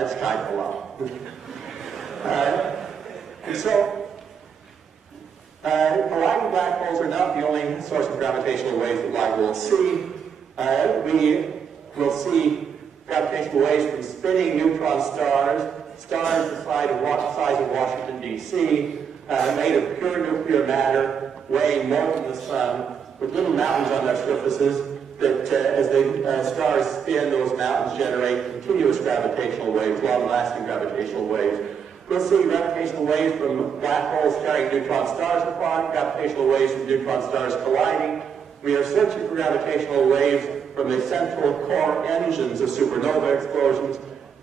That's kind of low. And so, colliding black holes are not the only source of gravitational waves that LIGO will see. We will see gravitational waves from spinning neutron stars, stars the size of Washington, D.C., made of pure nuclear matter, weighing more than the sun, with little mountains on their surfaces that, as the stars spin, those mountains generate continuous gravitational waves, long-lasting gravitational waves. We'll see gravitational waves from black holes carrying neutron stars apart, gravitational waves from neutron stars colliding. We are searching for gravitational waves from the central core engines of supernova explosions.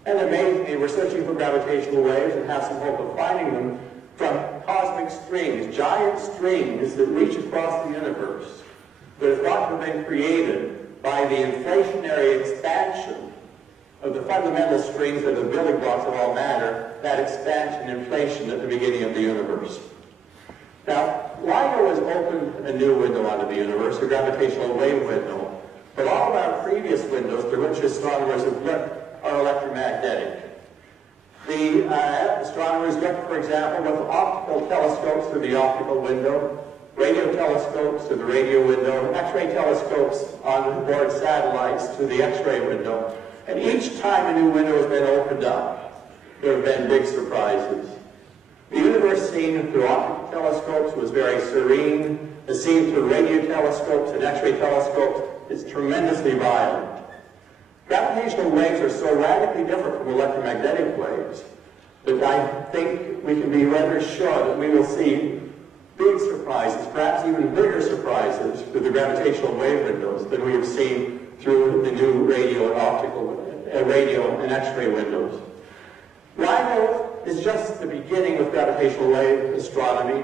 And amazingly, we're searching for gravitational waves and have some hope of finding them from cosmic strings, giant strings that reach across the universe, that are thought to have been created by the inflationary expansion of the fundamental strings that are the building blocks of all matter, that expansion, inflation at the beginning of the universe. Now, LIGO has opened a new window onto the universe, a gravitational wave window, but all of our previous windows through which astronomers have looked are electromagnetic. The astronomers look, for example, with optical telescopes through the optical window, radio telescopes through the radio window, X-ray telescopes on board satellites through the X-ray window. And each time a new window has been opened up, there have been big surprises. The universe seen through optical telescopes was very serene. The seen through radio telescopes and X-ray telescopes is tremendously violent. Gravitational waves are so radically different from electromagnetic waves that I think we can be rather sure that we will see big surprises, perhaps even bigger surprises through the gravitational wave windows than we have seen through the new radio and optical, radio and X-ray windows. LIGO is just the beginning of gravitational wave astronomy.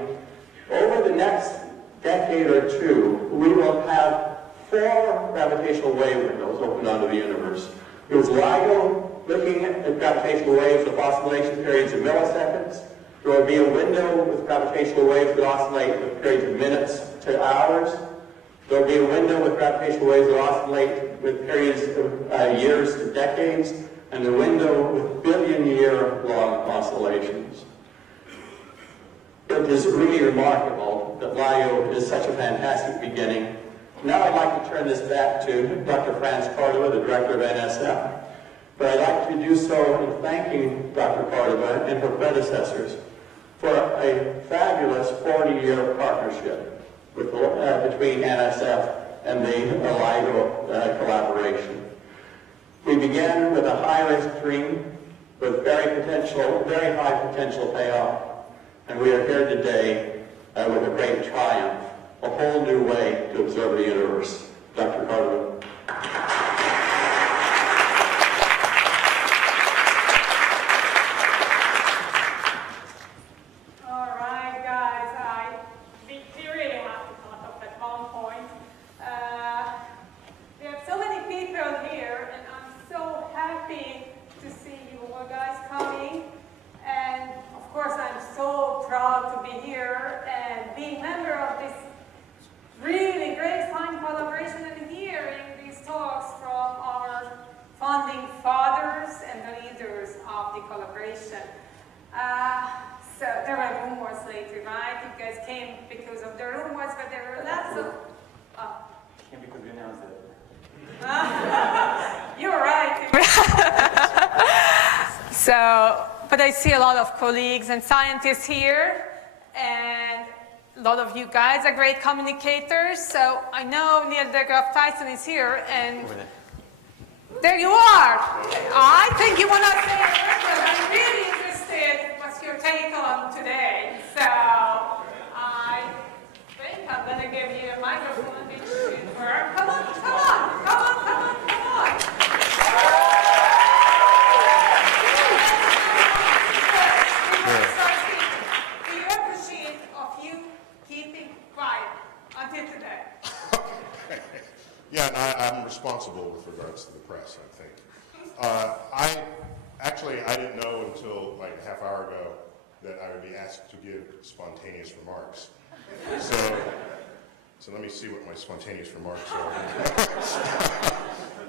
Over the next decade or two, we will have 4 gravitational wave windows opened onto the universe. There's LIGO looking at gravitational waves with oscillation periods of milliseconds. There will be a window with gravitational waves that oscillate with periods of minutes to hours. There will be a window with gravitational waves that oscillate with periods of years to decades, and a window with billion-year-long oscillations. It is really remarkable that LIGO is such a fantastic beginning. Now I'd like to turn this back to Dr. Franz Cordova, the director of NSF. But I'd like to do so in thanking Dr. Cordova and her predecessors for a fabulous 40-year partnership with, between NSF and the LIGO collaboration. We began with a high-risk dream with very high potential payoff, and we are here today with a great triumph, a whole new way to observe the universe. Dr. Cordova. So there were rumors lately, right? You guys came because of the rumors, but there were lots of... Came because we announced it. You're right. So, but I see a lot of colleagues and scientists here, and a lot of you guys are great communicators. So I know Neil deGrasse Tyson is here, and there you are. I think you want to say a word. I'm really interested. What's your take on today? So I think I'm going to give you a microphone. Come on, come on, come on, come on, come on. We appreciate of you keeping quiet until today. Yeah, and I'm responsible with regards to the press, I think. I didn't know until like a half hour ago that I would be asked to give spontaneous remarks. So let me see what my spontaneous remarks are.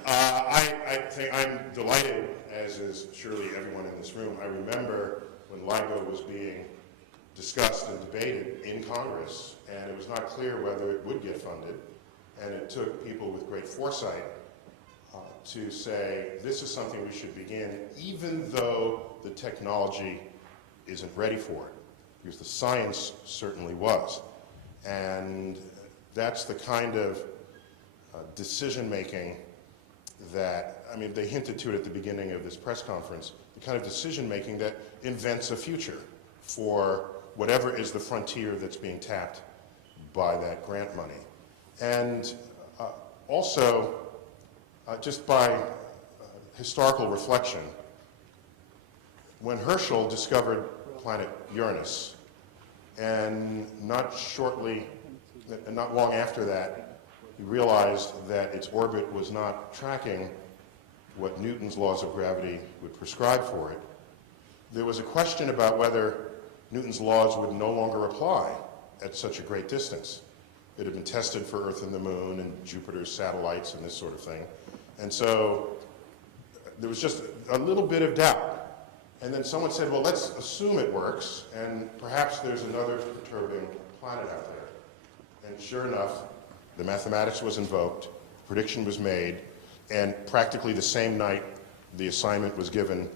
I I think I'm delighted, as is surely everyone in this room. I remember when LIGO was being discussed and debated in Congress, and it was not clear whether it would get funded, and it took people with great foresight to say, this is something we should begin, even though the technology isn't ready for it, because the science certainly was. And that's the kind of decision-making that, I mean, they hinted to it at the beginning of this press conference, the kind of decision-making that invents a future for whatever is the frontier that's being tapped by that grant money. And also, just by historical reflection, when Herschel discovered planet Uranus, and not long after that, he realized that its orbit was not tracking what Newton's laws of gravity would prescribe for it. There was a question about whether Newton's laws would no longer apply at such a great distance. It had been tested for Earth and the Moon and Jupiter's satellites and this sort of thing. And so there was just a little bit of doubt. And then someone said, well, let's assume it works, and perhaps there's another perturbing planet out there. And sure enough, the mathematics was invoked, prediction was made, and practically the same night the assignment was given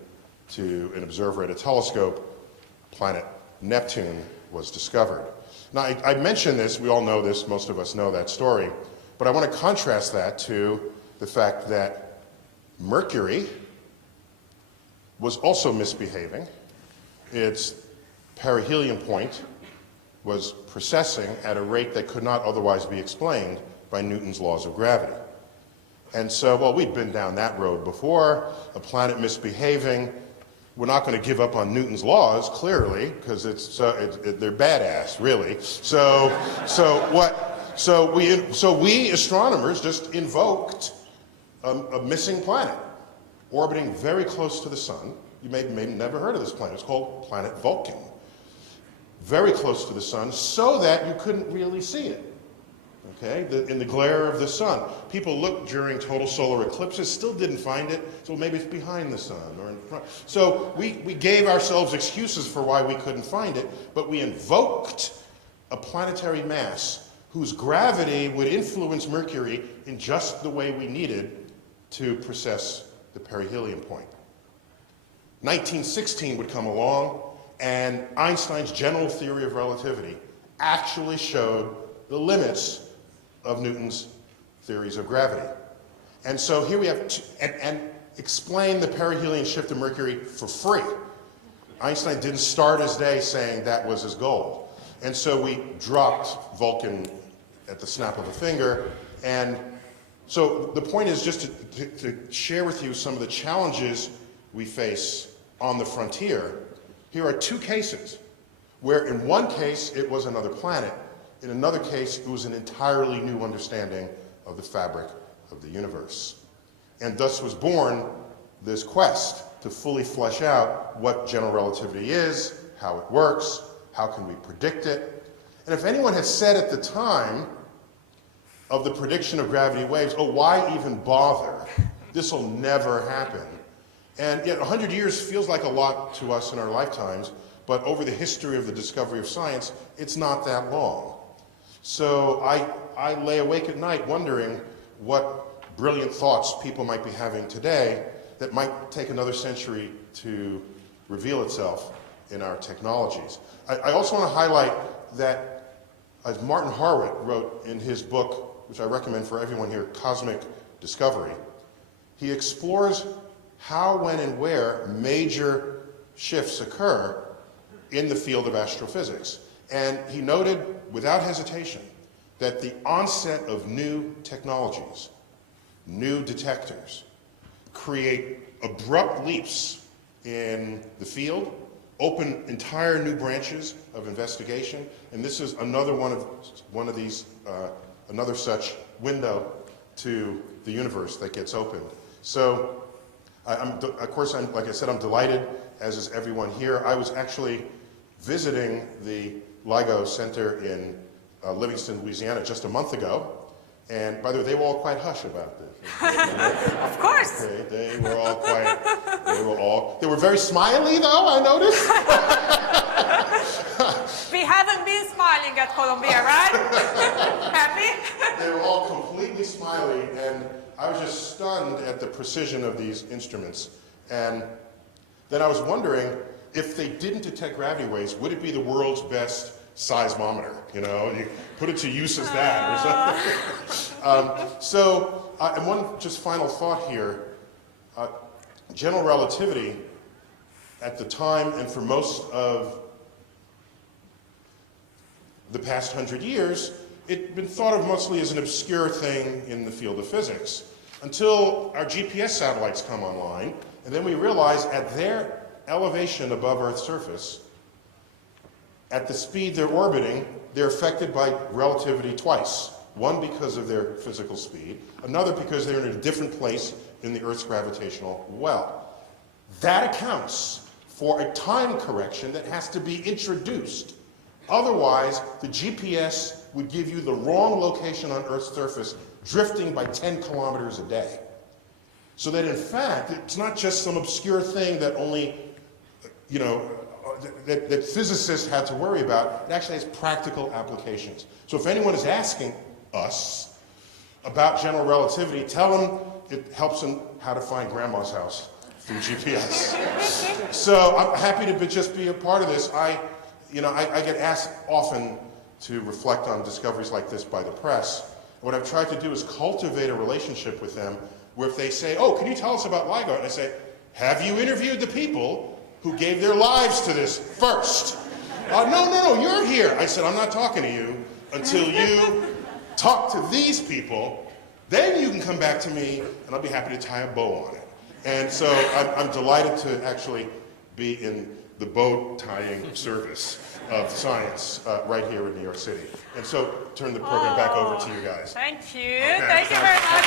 to an observer at a telescope, planet Neptune was discovered. Now, I mention this, we all know this, most of us know that story, but I want to contrast that to the fact that Mercury was also misbehaving. Its perihelion point was precessing at a rate that could not otherwise be explained by Newton's laws of gravity. And so, well, we'd been down that road before, a planet misbehaving. We're not going to give up on Newton's laws, clearly, because they're badass, really. So we astronomers just invoked a missing planet orbiting very close to the sun. You may never heard of this planet. It's called planet Vulcan. Very close to the sun, so that you couldn't really see it. Okay, in the glare of the sun. People looked during total solar eclipses, still didn't find it, so maybe it's behind the sun or in front. So we gave ourselves excuses for why we couldn't find it, but we invoked a planetary mass whose gravity would influence Mercury in just the way we needed to precess the perihelion point. 1916 would come along, and Einstein's general theory of relativity actually showed the limits of Newton's theories of gravity. And so here we have, and explain the perihelion shift of Mercury for free. Einstein didn't start his day saying that was his goal. And so we dropped Vulcan at the snap of a finger. And so the point is just to share with you some of the challenges we face on the frontier. Here are two cases where in one case it was another planet, in another case it was an entirely new understanding of the fabric of the universe. And thus was born this quest to fully flesh out what general relativity is, how it works, how can we predict it. And if anyone had said at the time of the prediction of gravity waves, oh, why even bother? This will never happen. And yet 100 years feels like a lot to us in our lifetimes, but over the history of the discovery of science, it's not that long. So I lay awake at night wondering what brilliant thoughts people might be having today that might take another century to reveal itself in our technologies. I also want to highlight that, as Martin Harwitt wrote in his book, which I recommend for everyone here, Cosmic Discovery, he explores how, when, and where major shifts occur in the field of astrophysics. And he noted without hesitation that the onset of new technologies, new detectors, create abrupt leaps in the field, open entire new branches of investigation, and this is another one of these, another such window to the universe that gets opened. So, of course, like I said, I'm delighted, as is everyone here. I was actually visiting the LIGO Center in Livingston, Louisiana, just a month ago, And by the way, they were all quite hush about this. Of course. Okay, they were all quiet. They were very smiley though, I noticed. We haven't been smiling at Columbia, right? Happy? They were all completely smiley, and I was just stunned at the precision of these instruments. And then I was wondering, if they didn't detect gravity waves, would it be the world's best seismometer? You know, you put it to use as that or something. And one just final thought here. General relativity, at the time and for most of the past 100 years, it'd been thought of mostly as an obscure thing in the field of physics, until our GPS satellites come online, and then we realize at their elevation above Earth's surface, at the speed they're orbiting, they're affected by relativity twice. One because of their physical speed, another because they're in a different place in the Earth's gravitational well. That accounts for a time correction that has to be introduced. Otherwise, the GPS would give you the wrong location on Earth's surface, drifting by 10 kilometers a day. So that in fact, it's not just some obscure thing that only, you know, that physicists had to worry about. It actually has practical applications. So if anyone is asking us about general relativity, tell them it helps them how to find grandma's house through GPS. So I'm happy to just be a part of this. I get asked often to reflect on discoveries like this by the press. What I've tried to do is cultivate a relationship with them where if they say, oh, can you tell us about LIGO? And I say, have you interviewed the people who gave their lives to this first? No, you're here. I said, I'm not talking to you until you talk to these people. Then you can come back to me and I'll be happy to tie a bow on it. And so I'm delighted to actually be in the bow tying service of science right here in New York City. And so turn the program back over to you guys. Thank you. Okay. Thank you very much.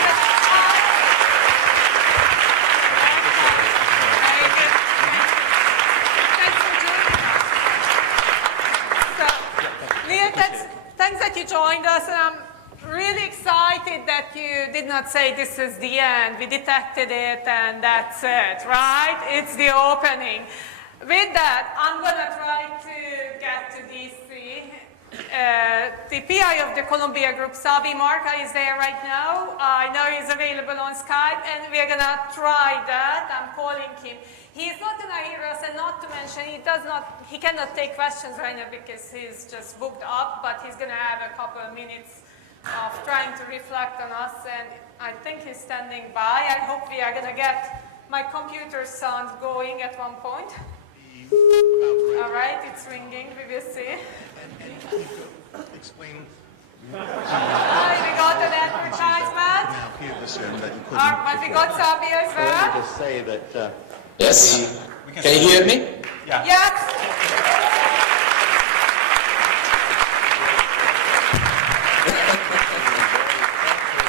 Thanks that you joined us, and I'm really excited that you did not say this is the end. We detected it and that's it, right? It's the opening. With that, I'm going to try to get to DC. The PI of the Columbia Group, Sabi Marca, is there right now. I know he's available on Skype, and we're going to try that. I'm calling him. He's not going to hear us, and not to mention, he cannot take questions right now because he's just booked up, but he's going to have a couple of minutes of trying to reflect on us, and I think he's standing by. I hope we are going to get my computer sound going at one point. All right, it's ringing, we will see. Explain. We got an advertisement. But we got Sabi as well. Let me just say that Yes. Can you hear me? Yeah. Yes.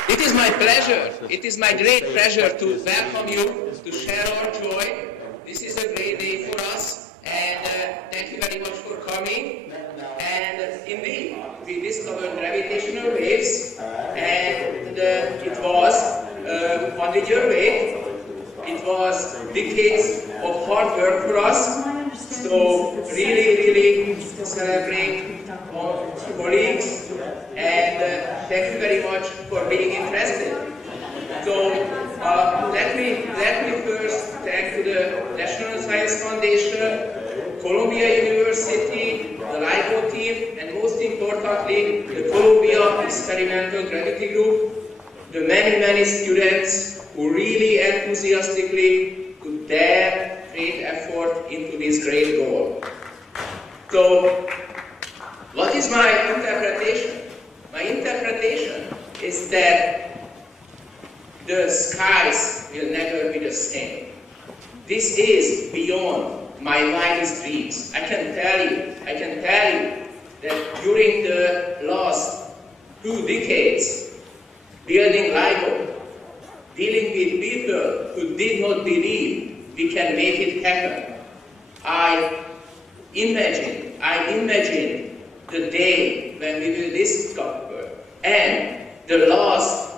It is my pleasure. It is my great pleasure to welcome you, to share our joy. This is a great day for us, and thank you very much for coming. And indeed, we discovered gravitational waves, and it was 100 years late. It was decades of hard work for us. So really celebrate our colleagues, and thank you very much for being interested. So let me first thank to the National Science Foundation, Columbia University, the LIGO team, and most importantly, the Columbia Experimental Gravity Group, the many students who really enthusiastically put their great effort into this great goal. So, what is my interpretation? My interpretation is that the skies will never be the same. This is beyond my wildest dreams. I can tell you that during the last 2 decades, building LIGO, dealing with people who did not believe we can make it happen, I imagine the day when we will discover and the last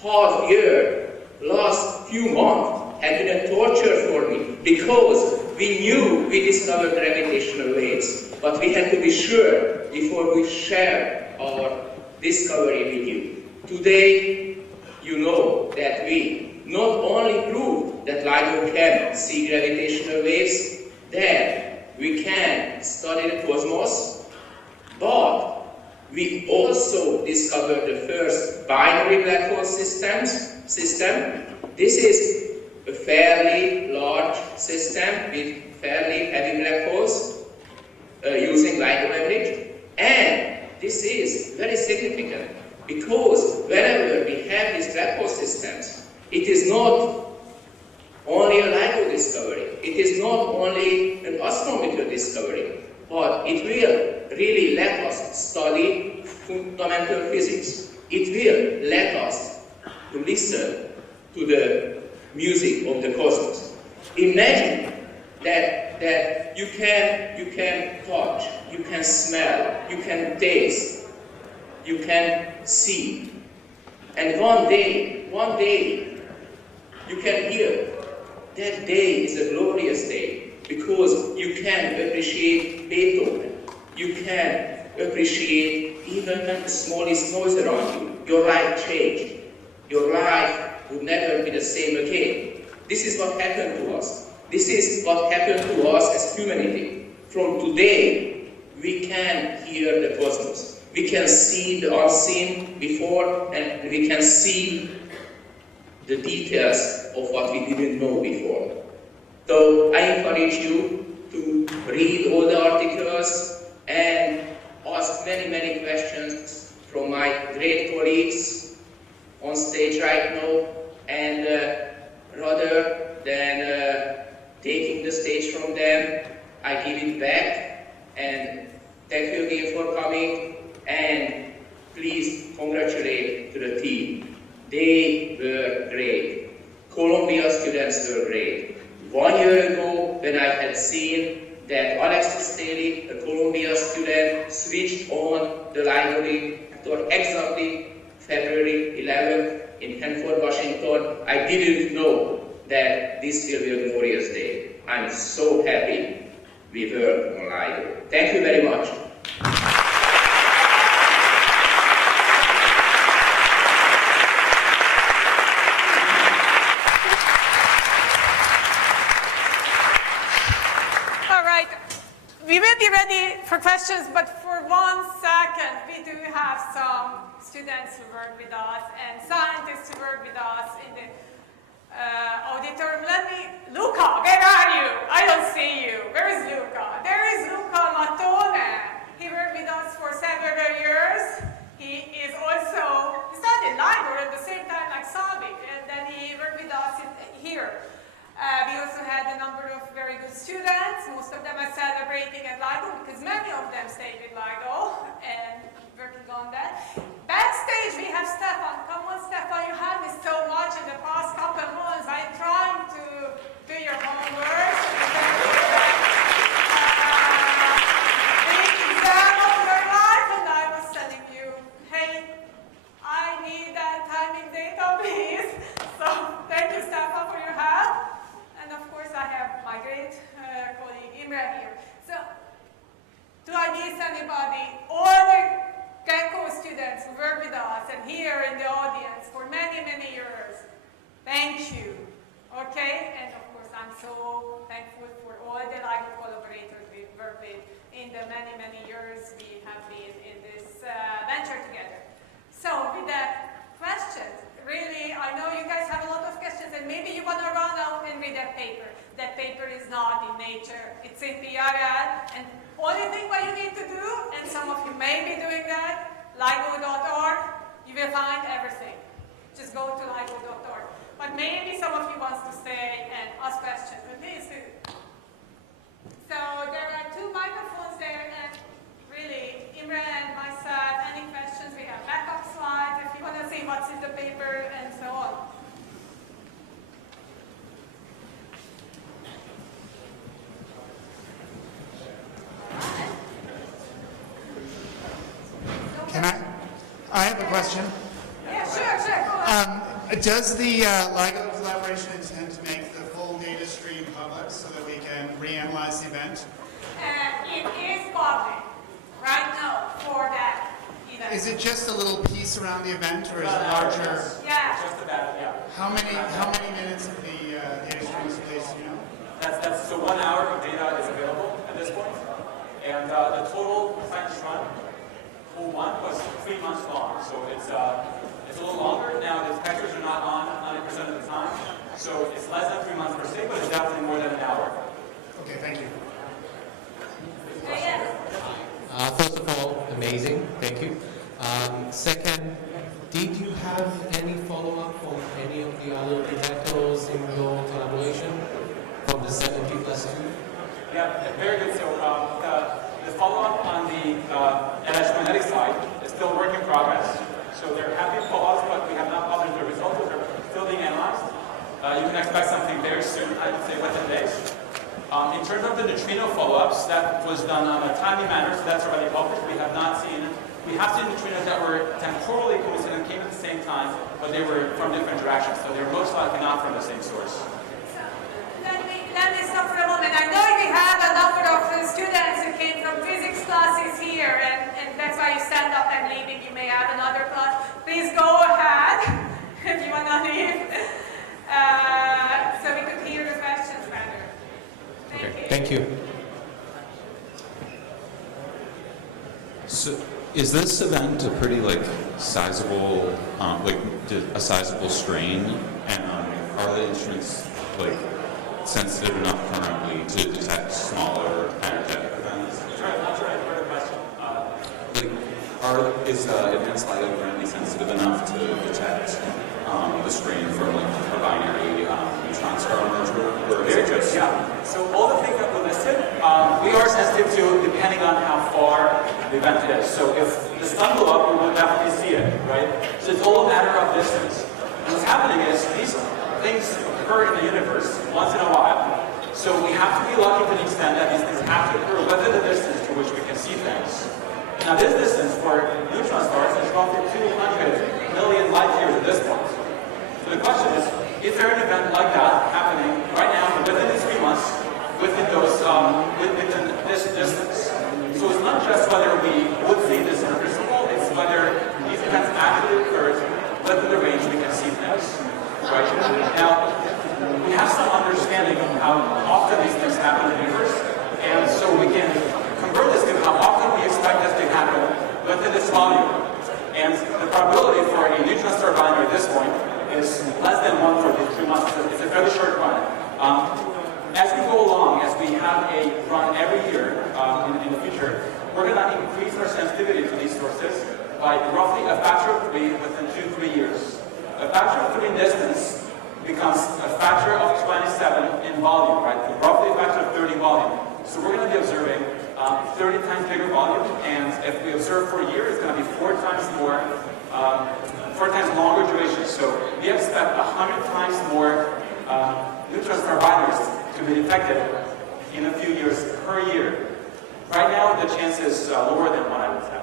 half year, last few months have been a torture for me because we knew we discovered gravitational waves, but we had to be sure before we share our discovery with you. Today, you know that we not only proved that LIGO can see gravitational waves, that we can study the cosmos, but we also discovered the first binary black hole system. This is a fairly large system with fairly heavy black holes using LIGO average, and this is very significant because whenever we have these black hole systems, it is not only a LIGO discovery, it is not only an astronomical discovery, but it will really let us study fundamental physics. It will let us to listen to the music of the cosmos. Imagine that you can touch, you can smell, you can taste, you can see, and one day you can hear. That day is a glorious day because you can appreciate Beethoven, you can appreciate even the smallest noise around you. Your life changed. Your life would never be the same again. This is what happened to us. This is what happened to us as humanity. From today, we can hear the cosmos. We can see the unseen before, and we can see the details of what we didn't know before. So I encourage you to read all the articles and ask many questions from my great colleagues on stage right now, and rather than taking the stage from them, I give it back, and thank you again for coming, and please congratulate to the team. They were great. Columbia students were great. 1 year ago, when I had seen that Alex Staley, a Columbia student, switched on the LIGO reactor exactly February 11th in Hanford, Washington, I didn't know that this will be a glorious day. I'm so happy we worked on LIGO. Thank you very much. We will be ready for questions, but for 1 second, we do have some students who work with us and scientists who work with us in the auditorium. Luca, where are you? I don't see you. Where is Luca? There is Luca Mattone. He worked with us for several years. He studied LIGO at the same time like Sabi, and then he worked with us here. We also had a number of very good students. Most of them are celebrating at LIGO because many of them stayed with LIGO and working on that. Backstage we have Stefan. Come on, Stefan, you have missed so much in the past couple of months. I'm trying to do your homework. The exam of your life, and I was telling you, hey, I need that timing data, please. So thank you, Stefan, for your help. And of course, I have my great colleague Imre here. So, do I miss anybody? All the GECO students who work with us and here in the audience for many years, thank you. Okay? And of course, I'm so thankful for all the LIGO collaborators we work with in the many years we have been in this venture together. So, with that question, really, I know you guys have a lot of questions, and maybe you want to run out and read that paper. That paper is not in Nature. It's in PRL, and only thing what you need to do, and some of you may be doing that, LIGO.org, you will find everything. Just go to LIGO.org. But maybe some of you wants to stay and ask questions, and please do. So there are 2 microphones there, and really, Imre and myself, any questions? We have backup slides if you want to see what's in the paper and so on. I have a question. Does the LIGO collaboration intend to make the full data stream public so that we can reanalyze the event? It is public right now for that event. Is it just a little piece around the event, or is it larger? Yeah. Just about, yeah. How many minutes of the data stream is placed, you know? So 1 hour of data is available at this point. And the total science run, full one, was 3 months long. So it's a little longer. Now the detectors are not on 100% of the time. So it's less than 3 months per se, but it's definitely more than an hour. Okay, thank you. Yes. First of all, amazing, thank you. Second, did you have any follow-up from any of the other detectors in your collaboration from the 70 plus 2? Yeah, very good. So the follow-up on the electromagnetic side is still a work in progress. So there have been follow-ups, but we have not published the results. They're still being analyzed. You can expect something very soon, I would say within days. In terms of the neutrino follow-ups, that was done on a timely manner, so that's already published. We have seen neutrinos that were temporally coincident, came at the same time, but they were from different directions, so they're most likely not from the same source. So, let me stop for a moment. I know we have a number of students who came from physics classes here, and that's why you stand up and leaving. You may have another class. Please go ahead if you want to leave, so we could hear the questions better. Thank you. So, is this event a pretty sizable, a sizable strain, and are the instruments sensitive enough currently to detect smaller energetic events? Not sure I heard the question. Is advanced LIGO currently sensitive enough to detect the strain from a binary neutron star merger, or is it just? Yeah. So all the things that we listed, we are sensitive to depending on how far the event is. So if the sun blew up, we would definitely see it, right? So it's all a matter of distance. And what's happening is these things occur in the universe once in a while. So we have to be lucky to the extent that these things have to occur within the distance to which we can see things. Now this distance for neutron stars is roughly 200 million light years at this point. So the question is there an event like that happening right now within these 3 months, within this distance? So it's not just whether we would see this in a crystal ball, it's whether these events actually occurred within the range we can see things. Right? Now, we have some understanding of how often these things happen in the universe, and so we can convert this to how often we expect this to happen within this volume. And the probability for a neutron star binary at this point is less than 1 for the 3 months. It's a fairly short run. As we go along, as we have a run every year in the future, we're going to increase our sensitivity to these sources by roughly a factor of 3 within 2-3 years. A factor of 3 in distance becomes a factor of 27 in volume, right? Roughly a factor of 30 volume. So we're going to be observing 30 times bigger volume, and if we observe for a year, it's going to be 4 times more, 4 times longer duration. So we expect 100 times more neutron star binaries to be detected in a few years per year. Right now, the chance is lower than what I would say.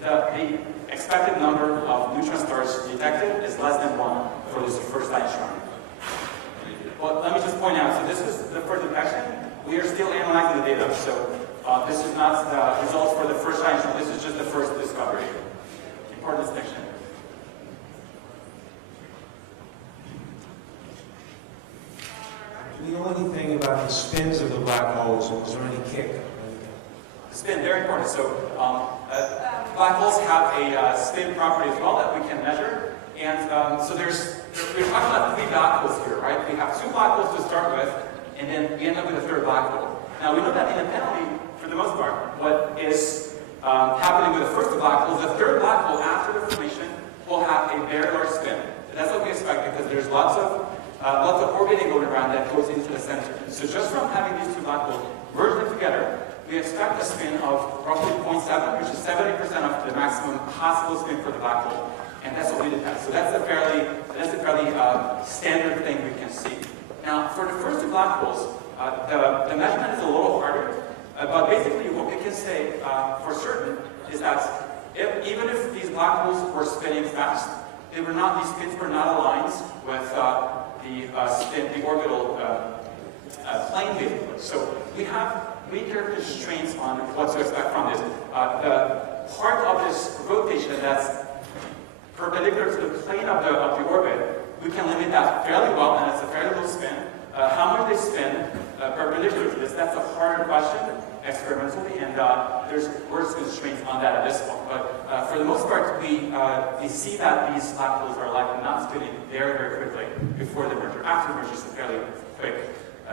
The expected number of neutron stars detected is less than 1 for this first science run. Well, let me just point out, so this is the first detection. We are still analyzing the data, so this is not the results for the first science run. This is just the first discovery. Important distinction. Do you know anything about the spins of the black holes, or was there any kick? Spin, very important. So black holes have a spin property as well that we can measure. And so we're talking about 3 black holes here, right? We have 2 black holes to start with, and then we end up with a 3rd black hole. Now we know that independently, for the most part, what is happening with the first black hole, the 3rd black hole after the formation will have a very large spin. And that's what we expect because there's lots of orbiting going around that goes into the center. So just from having these 2 black holes merged together, we expect a spin of roughly 0.7, which is 70% of the maximum possible spin for the black hole. And that's what we detect. So that's a fairly standard thing we can see. Now, for the first 2 black holes, the measurement is a little harder. But basically, what we can say for certain is that Even if these black holes were spinning fast, these spins were not aligned with the orbital plane, basically. So we have weaker constraints on what to expect from this. The part of this rotation that's perpendicular to the plane of the orbit, we can limit that fairly well, and it's a fairly low spin. How much they spin perpendicular to this, that's a harder question experimentally, and there's worse constraints on that at this point. But for the most part, we see that these black holes are likely not spinning very, very quickly before the merger. After the merger, it's a fairly quick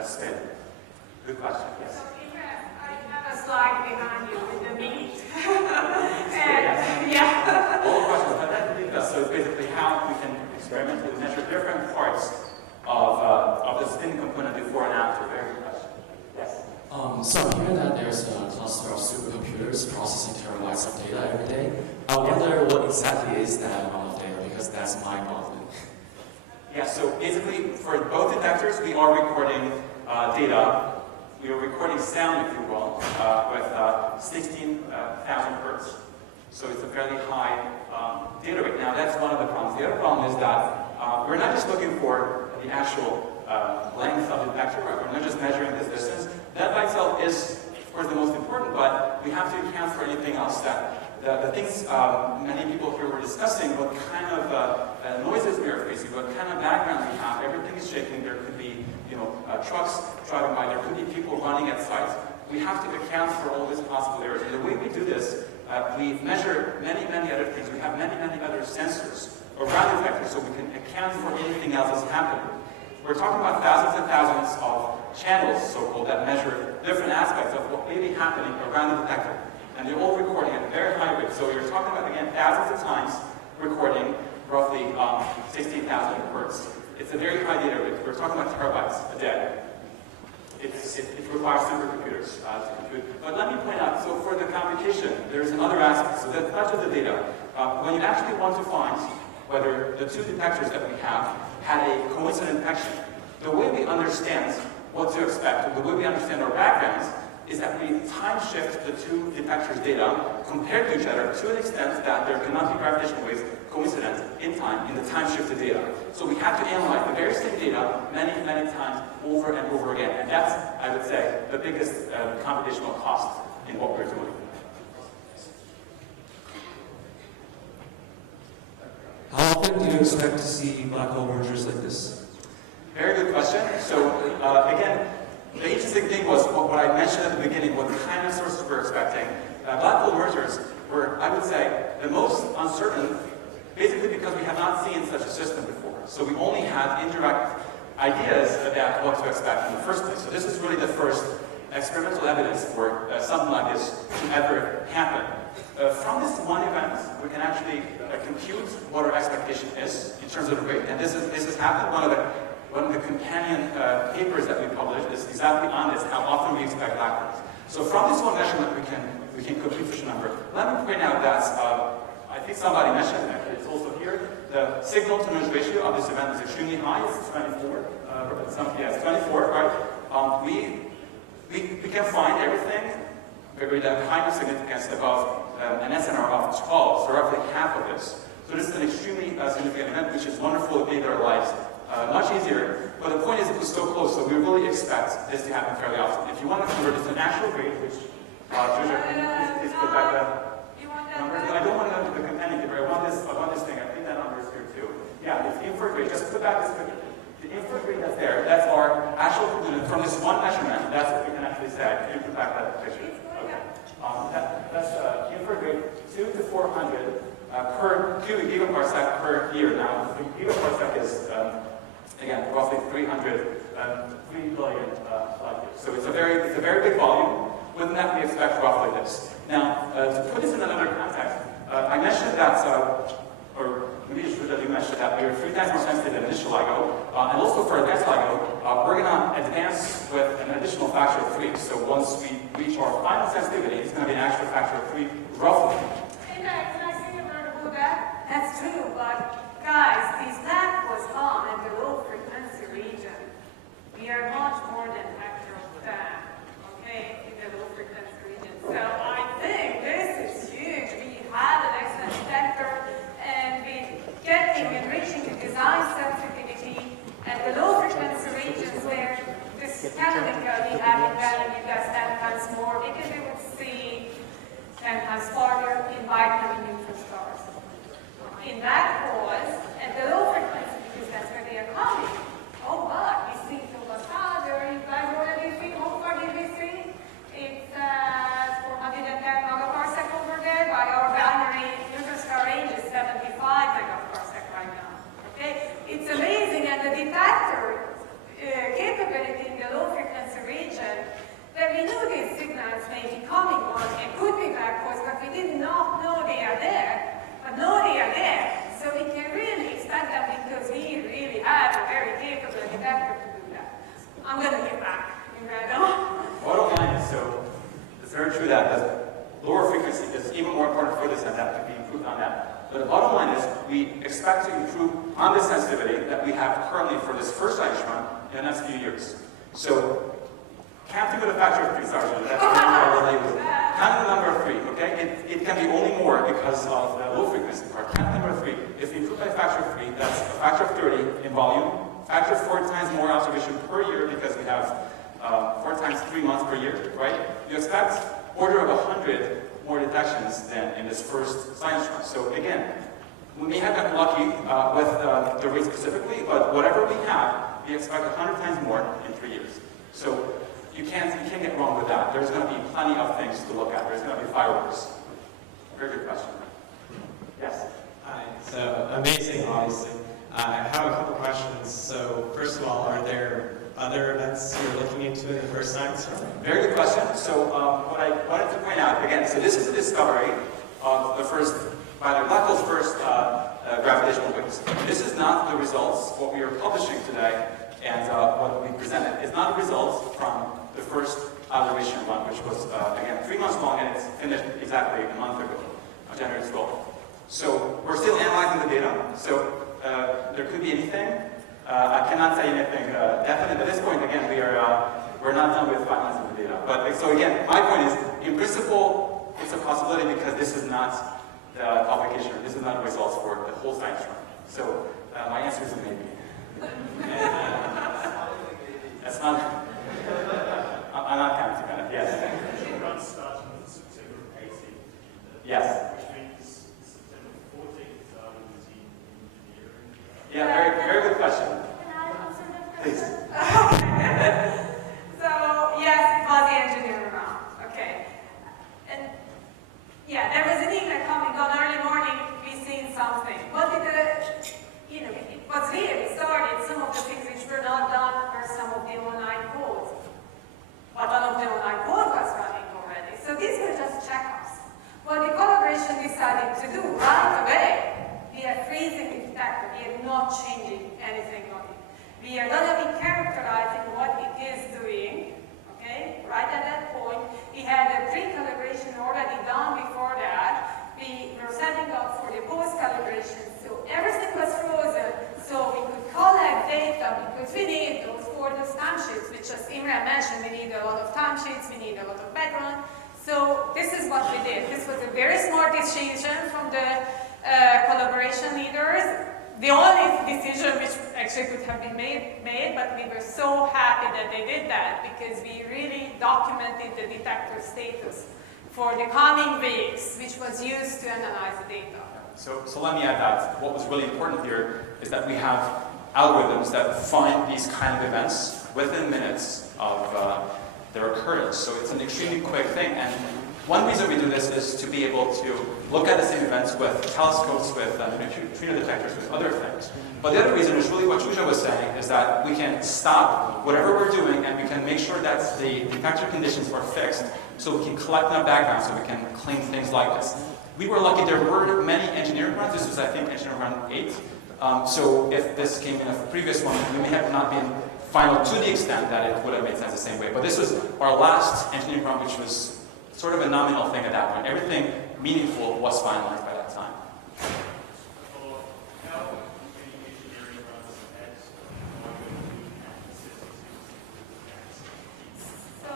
spin. Good question, yes. So, I have a slide behind you with the meat. And, yeah. All the questions, but that's the thing, so it's basically how we can experimentally measure different parts of the spin component before and after. Very good question. Yes. So I hear that there's a cluster of supercomputers processing terabytes of data every day. I wonder what exactly is that amount of data, because that's mind-boggling. Yeah, so basically for both detectors, we are recording data. We are recording sound, if you will, with 16,000 hertz. So it's a fairly high data rate. Now that's one of the problems. The other problem is that we're not just looking for the actual length of the detector, right? We're not just measuring this distance. That by itself is, of course, the most important, but we have to account for anything else. That the things many people here were discussing, what kind of noises we are facing, what kind of background we have. Everything is shaking. There could be, trucks driving by. There could be people running at sites. We have to account for all these possible errors. And the way we do this, we measure many, many other things. We have many, many other sensors around the detector, so we can account for anything else that's happening. We're talking about thousands and thousands of channels, so-called, that measure different aspects of what may be happening around the detector. And they're all recording at a very high rate. So you're talking about, again, thousands of times recording roughly 16,000 hertz. It's a very high data rate. We're talking about terabytes a day. It requires supercomputers to compute. But let me point out, so for the computation, there's another aspect. So that's not just the data. When you actually want to find whether the two detectors that we have had a coincident detection, the way we understand what to expect, or the way we understand our backgrounds, is that we time shift the two detectors' data compared to each other to an extent that there cannot be gravitational waves coincident in time in the time shifted data. So we have to analyze the very same data many, many times over and over again. And that's, I would say, the biggest computational cost in what we're doing. How often do you expect to see black hole mergers like this? Very good question. So again, the interesting thing was what I mentioned at the beginning, what kind of sources we're expecting. Black hole mergers were, I would say, the most uncertain, basically because we have not seen such a system before. So we only have indirect ideas about what to expect in the first place. So this is really the first experimental evidence for something like this to ever happen. From this one event, we can actually compute what our expectation is in terms of the rate. And this has happened. One of the companion papers that we published is exactly on this, how often we expect black holes. So from this one measurement, we can compute such a number. Let me point out that I think somebody mentioned it. It's also here. The signal to noise ratio of this event is extremely high. It's 24. It's 24. Right? We can find everything with a kind of significance above an SNR of 12, so roughly half of this. So this is an extremely significant event, which is wonderful. It made our lives much easier. But the point is, it was so close, so we really expect this to happen fairly often. If you want to convert this to an actual rate, which please put back the numbers. I don't want to go to the companion paper. I want this thing. I think that number is here too. Yeah, it's the inferred rate. Just put back this picture. The inferred rate that's there, that's our actual conclusion from this one measurement. That's what we can actually say. Can you put back that picture? Okay. That's the inferred rate 2 to 400 per cubic gigaparsec per year. Now, the gigaparsec is again roughly 3 billion light years. So it's a very big volume. Within that, we expect roughly this. Now, to put this in another context, I mentioned that, or maybe it's true that you mentioned that we are 3 times more sensitive than initial LIGO, and also for advanced LIGO, we're going to advance with an additional factor of 3. So once we reach our final sensitivity, it's going to be an actual factor of 3, roughly. Can I say a word about that? That's true, but guys, this lab was on in the low frequency region. We are much more than a factor of that, okay, in the low frequency region. So I think this is huge. We have an have been valuing it as 10 times more because we would see 10 times farther in binary neutron stars. In that cause, at the low frequency, because that's where they are coming, oh but we see so much farther. You guys already see how far did we see? It's 410 megaparsec over there, but our binary neutron star range is 75 megaparsec right now. Okay, it's amazing, and the detector capability in the low frequency region, that we knew these signals may be coming on and could be backwards, but we did not know they are there. But now they are there, so we can really expect them because we really have a very capable detector to do that. I'm going to get back in that. Bottom line is, so it's very true that the lower frequency is even more important for this, and that could be improved on that. But the bottom line is, we expect to improve on the sensitivity that we have currently for this first ice run in the next few years. So, can't think of the factor of 3, Sergeant. That's count the number of 3, okay? It can be only more because of the low frequency part. Count the number of 3. If you improve by a factor of 3, that's a factor of 30 in volume, factor of 4 times more observation per year because we have 4 times 3 months per year, right? You expect order of 100 more detections than in this first science run. So again, we may have gotten lucky with the rate specifically, but whatever we have, we expect 100 times more in 3 years. So you can't get wrong with that. There's going to be plenty of things to look at. There's going to be fireworks. Very good question. Yes? Hi. So, amazing, obviously. I have a couple questions. So, first of all, are there other events you're looking into in the first science run? Very good question. So, what I wanted to point out, again, so this is the discovery of the first, by the black hole's first gravitational waves. This is not the results, what we are publishing today, and what we presented is not the results from the first observation run, which was, again, 3 months long, and it's finished exactly a month ago, on January 12th. So we're still analyzing the data, so there could be anything. I cannot say anything definite at this point. Again, we're not done with finalizing the data. But so again, my point is, in principle, it's a possibility because this is not the publication, this is not the results for the whole science run. So my answer is a maybe. That's not. I'm not counting on it. Yes. Yes. Yeah, very good question. Can I answer that Please. question? So, yes, it was the engineering round. Okay. And yeah, there was an email coming on early morning, we seen something. What did it was really started, some of the things which were not done were some of the online codes. But one of the online code was running already. So these were just checkups. What the collaboration decided to do right away, we are freezing the detector. We are not changing anything on it. We are going to be characterizing what it is doing. Okay? Right at that point, we had a pre-calibration already done before that. We were setting up for the post-calibration. So everything was frozen. So we could collect data because we need those for those timesheets, which as Imran mentioned, we need a lot of timesheets, we need a lot of background. So this is what we did. This was a very smart decision from the collaboration leaders. The only decision which actually could have been made, but we were so happy that they did that because we really documented the detector status for the coming weeks, which was used to analyze the data. So let me add that what was really important here is that we have algorithms that find these kind of events within minutes of their occurrence. So it's an extremely quick thing, and one reason we do this is to be able to look at the same events with telescopes, with neutrino detectors, with other things. But the other reason is really what Juja was saying, is that we can stop whatever we're doing and we can make sure that the detector conditions are fixed so we can collect enough background so we can claim things like this. We were lucky, there were many engineering runs. This was, I think, engineering run 8. So if this came in a previous one, we may have not been final to the extent that it would have made sense the same way. But this was our last engineering run, which was sort of a nominal thing at that point. Everything meaningful was finalized by that time. So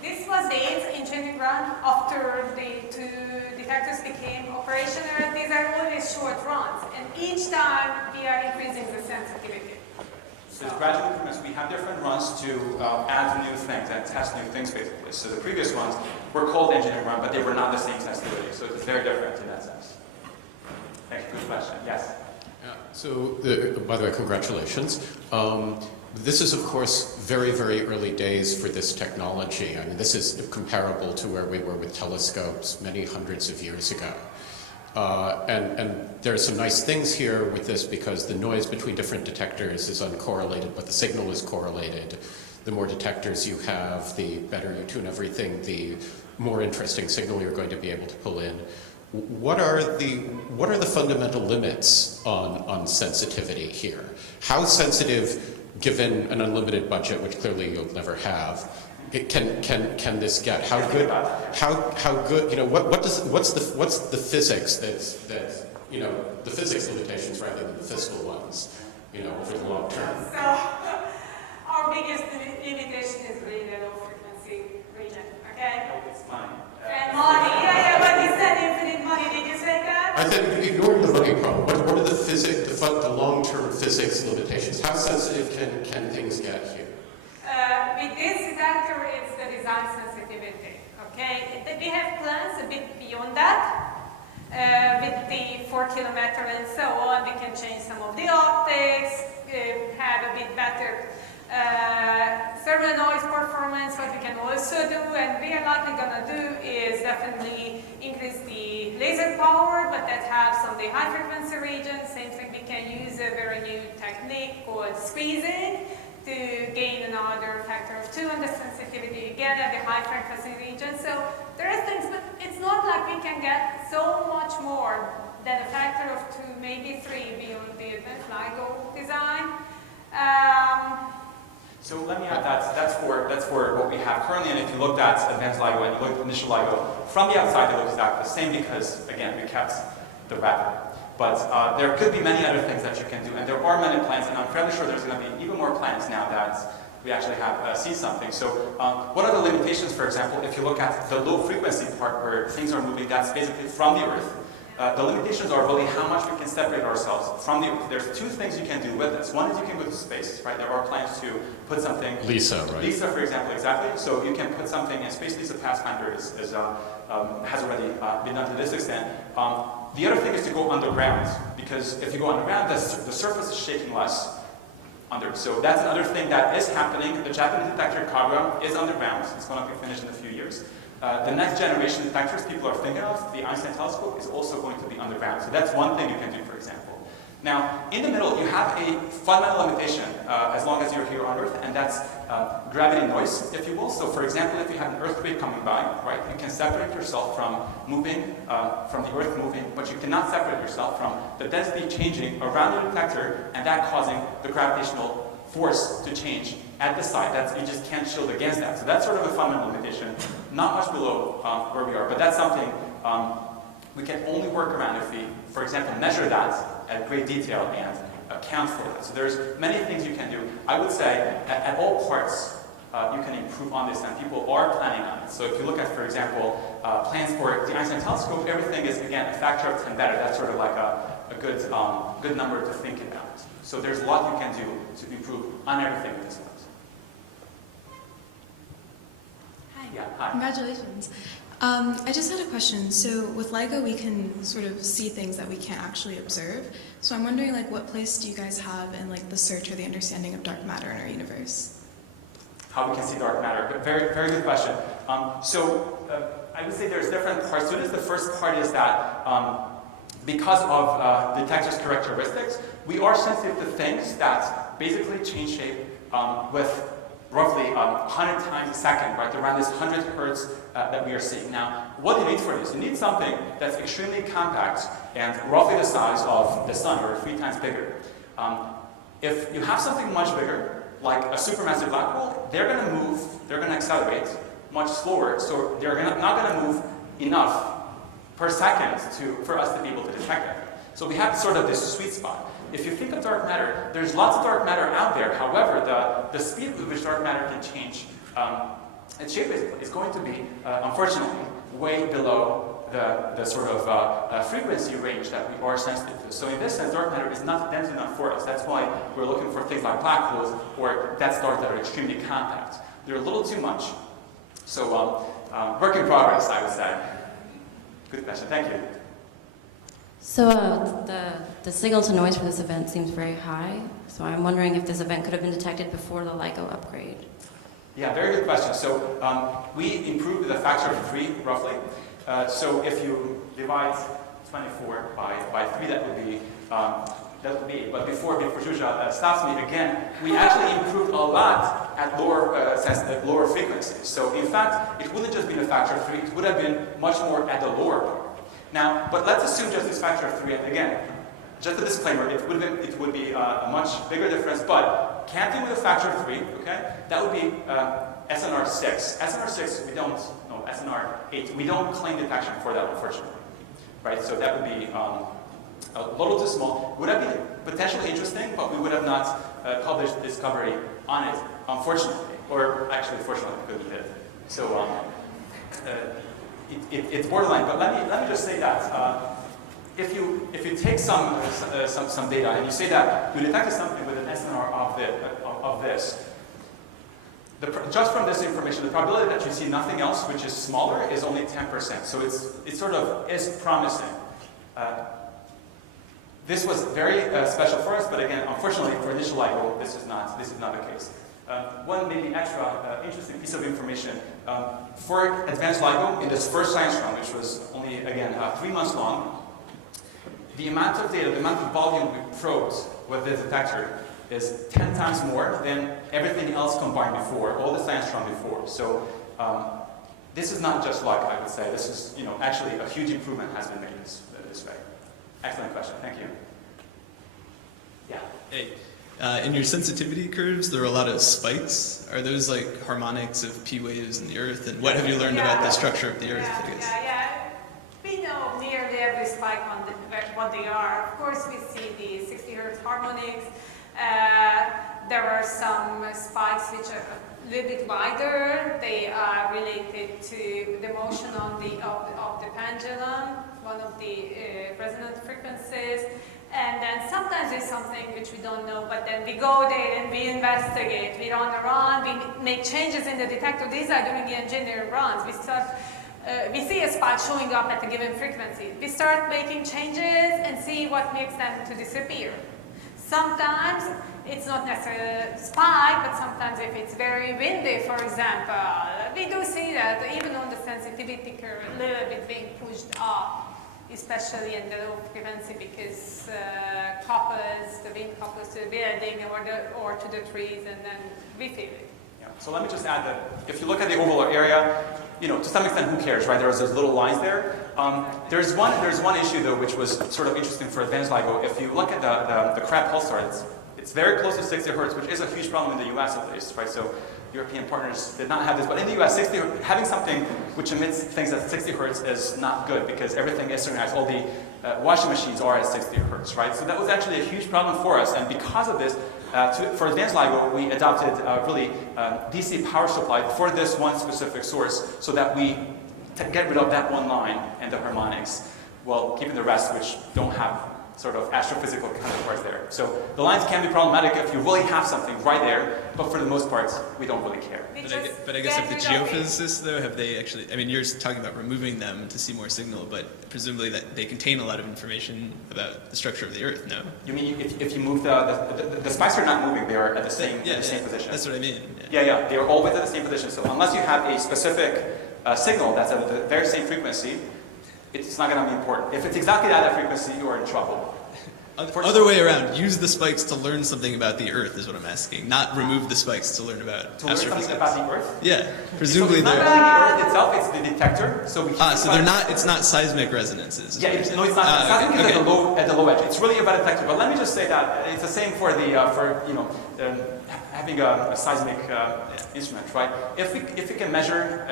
this was the 8th engineering run after the 2 detectors became operational. These are always short runs, and each time we are increasing the sensitivity. So as gradual increments, we have different runs to add new things and test new things, basically. So the previous ones were called engineering run, but they were not the same sensitivity. So it's very different in that sense. Thank you for the question. Yes? So, by the way, congratulations. This is, of course, very, very early days for this technology. I mean, this is comparable to where we were with telescopes many hundreds of years ago. And there are some nice things here with this because the noise between different detectors is uncorrelated, but the signal is correlated. The more detectors you have, the better you tune everything, the more interesting signal you're going to be able to pull in. What are the fundamental limits on sensitivity here? How sensitive, given an unlimited budget, which clearly you'll never have, can this get? How good? You know, what's the physics that's you know, the physics limitations rather than the fiscal ones, you know, over the long term? So our biggest limitation is really the low frequency region. Okay. It's fine. And money. Yeah. But you said infinite money. Did you say that? I said ignore the money problem. What are the long-term physics limitations? How sensitive can things get here? With this detector, it's the design sensitivity. Okay, we have plans a bit beyond that. With the 4 kilometer and so on, we can change some of the optics, have a bit better thermal noise performance. What we can also do, and we are likely going to do, is definitely increase the laser power, but that helps on the high frequency region. Same thing, we can use a very new technique called squeezing to gain another factor of 2 on the sensitivity again at the high frequency region. So there are things, but it's not like we can get so much more than a factor of 2, maybe 3 beyond the advanced LIGO design. So let me add that's for what we have currently, and if you looked at advanced LIGO and you looked at initial LIGO, from the outside it looks exactly the same because, again, we kept the wrapper. But there could be many other things that you can do, and there are many plans, and I'm fairly sure there's going to be even more plans now that we actually have seen something. So what are the limitations, for example, if you look at the low frequency part where things are moving, that's basically from the Earth. The limitations are really how much we can separate ourselves from the Earth. There's 2 things you can do with this. One is you can go to space, right? There are plans to put something... LISA, right? LISA, for example, exactly. So you can put something in space. LISA Pathfinder has already been done to this extent. The other thing is to go underground, because if you go underground, the surface is shaking less under. So that's another thing that is happening. The Japanese detector Kaga is underground. It's going to be finished in a few years. The next generation detectors people are thinking of, the Einstein telescope, is also going to be underground. So that's one thing you can do, for example. Now, in the middle, you have a fundamental limitation as long as you're here on Earth, and that's gravity noise, if you will. So, for example, if you have an earthquake coming by, right, you can separate yourself from moving, from the Earth moving, but you cannot separate yourself from the density changing around the detector, and that causing the gravitational force to change at the side. You just can't shield against that. So that's sort of a fundamental limitation, not much below where we are, but that's something we can only work around if we, for example, measure that at great detail and account for it. So there's many things you can do. I would say at all parts you can improve on this, and people are planning on it. So if you look at, for example, plans for the Einstein telescope, everything is, again, a factor of 10 better. That's sort of like a good number to think about. So there's a lot you can do to improve on everything with this one. Hi. Yeah, hi. Congratulations. I just had a question. So with LIGO, we can sort of see things that we can't actually observe. So I'm wondering, like, what place do you guys have in, like, the search or the understanding of dark matter in our universe? How we can see dark matter. Very, very good question. I would say there's different parts to this. The first part is that because of the detector's characteristics, we are sensitive to things that basically change shape with roughly 100 times a second, right? Around this 100 hertz that we are seeing. Now, what do you need for this? You need something that's extremely compact and roughly the size of the sun, or 3 times bigger. If you have something much bigger, like a supermassive black hole, they're going to move, they're going to accelerate much slower, so they're not going to move enough per second for us to be able to detect them. So we have sort of this sweet spot. If you think of dark matter, there's lots of dark matter out there. However, the speed with which dark matter can change its shape is going to be, unfortunately, way below the sort of frequency range that we are sensitive to. So in this sense, dark matter is not dense enough for us. That's why we're looking for things like black holes or death stars that are extremely compact. They're a little too much. So work in progress, I would say. Good question. Thank you. So the signal to noise for this event seems very high. So I'm wondering if this event could have been detected before the LIGO upgrade. Yeah, very good question. So we improved the factor of 3, roughly. So if you divide 24 by 3, that would be it. But before Zhuzha stops me again, we actually improved a lot at lower frequencies. So in fact, it wouldn't just be a factor of 3, it would have been much more at the lower part. Now, but let's assume just this factor of 3, and again, just a disclaimer, it would be a much bigger difference, but counting with a factor of 3, okay, that would be SNR 6. SNR 6, we don't, no, SNR 8, we don't claim detection for that, unfortunately, right? So that would be a little too small. Would have been potentially interesting, but we would have not published discovery on it, unfortunately, or actually, fortunately, because we did. So it's borderline. But let me just say that if you take some data and you say that you detected something with an SNR of this. Just from this information, the probability that you see nothing else, which is smaller, is only 10%. So it sort of is promising. This was very special for us, but again, unfortunately, for initial LIGO, this is not the case. One maybe extra interesting piece of information for advanced LIGO in this first science round, which was only again 3 months long. The amount of data, the amount of volume we probed with the detector is 10 times more than everything else combined before, all the science round before. So this is not just luck, I would say. This is, actually a huge improvement has been made this way. Excellent question. Thank you. Yeah. Hey, in your sensitivity curves, there are a lot of spikes. Are those like harmonics of P waves in the Earth? And what have you learned about the structure of the Earth, I guess? Yeah. We know nearly every spike on what they are. Of course, we see the 60 Hertz harmonics. There are some spikes which are a little bit wider. They are related to the motion of the pendulum, one of the resonant frequencies. And then sometimes there's something which we don't know, but then we go there and we investigate. We run around, we make changes in the detector. These are doing the engineering runs. We see a spike showing up at a given frequency. We start making changes and see what makes them to disappear. Sometimes it's not necessarily a spike, but sometimes if it's very windy, for example, we do see that even on the sensitivity curve, a little bit being pushed up, especially in the low frequency, because the wind couples to the building or to the trees, and then we feel it. Yeah. So let me just add that if you look at the overall area, to some extent, who cares, right? There's those little lines there. There's one issue though, which was sort of interesting for advanced LIGO. If you look at the crab pulsar, it's very close to 60 Hertz, which is a huge problem in the US at least, right? So European partners did not have this, but in the US, having something which emits things at 60 Hertz is not good because everything is synchronized. All the washing machines are at 60 Hertz, right? So that was actually a huge problem for us, and because of this, for advanced LIGO, we adopted DC power supply for this one specific source so that we get rid of that one line and the harmonics, while keeping the rest which don't have sort of astrophysical counterparts there. So the lines can be problematic if you really have something right there, but for the most part, we don't really care. But I guess if the geophysicists, though, have they actually, you're talking about removing them to see more signal, but presumably that they contain a lot of information about the structure of the Earth, no? You mean if you move the spikes are not moving, they are at the same position. That's what I mean. Yeah, they are always at the same position. So unless you have a specific signal that's at the very same frequency, it's not going to be important. If it's exactly at that frequency, you are in trouble. Other way around, use the spikes to learn something about the Earth is what I'm asking, not remove the spikes to learn about astrophysics. To learn something about the Earth? Yeah, presumably so it's not really the Earth itself, it's the detector. So it's not seismic resonances. Yeah, it's not. Seismic is at the low edge. It's really about a detector. But let me just say that it's the same for having a seismic instrument, right? If we can measure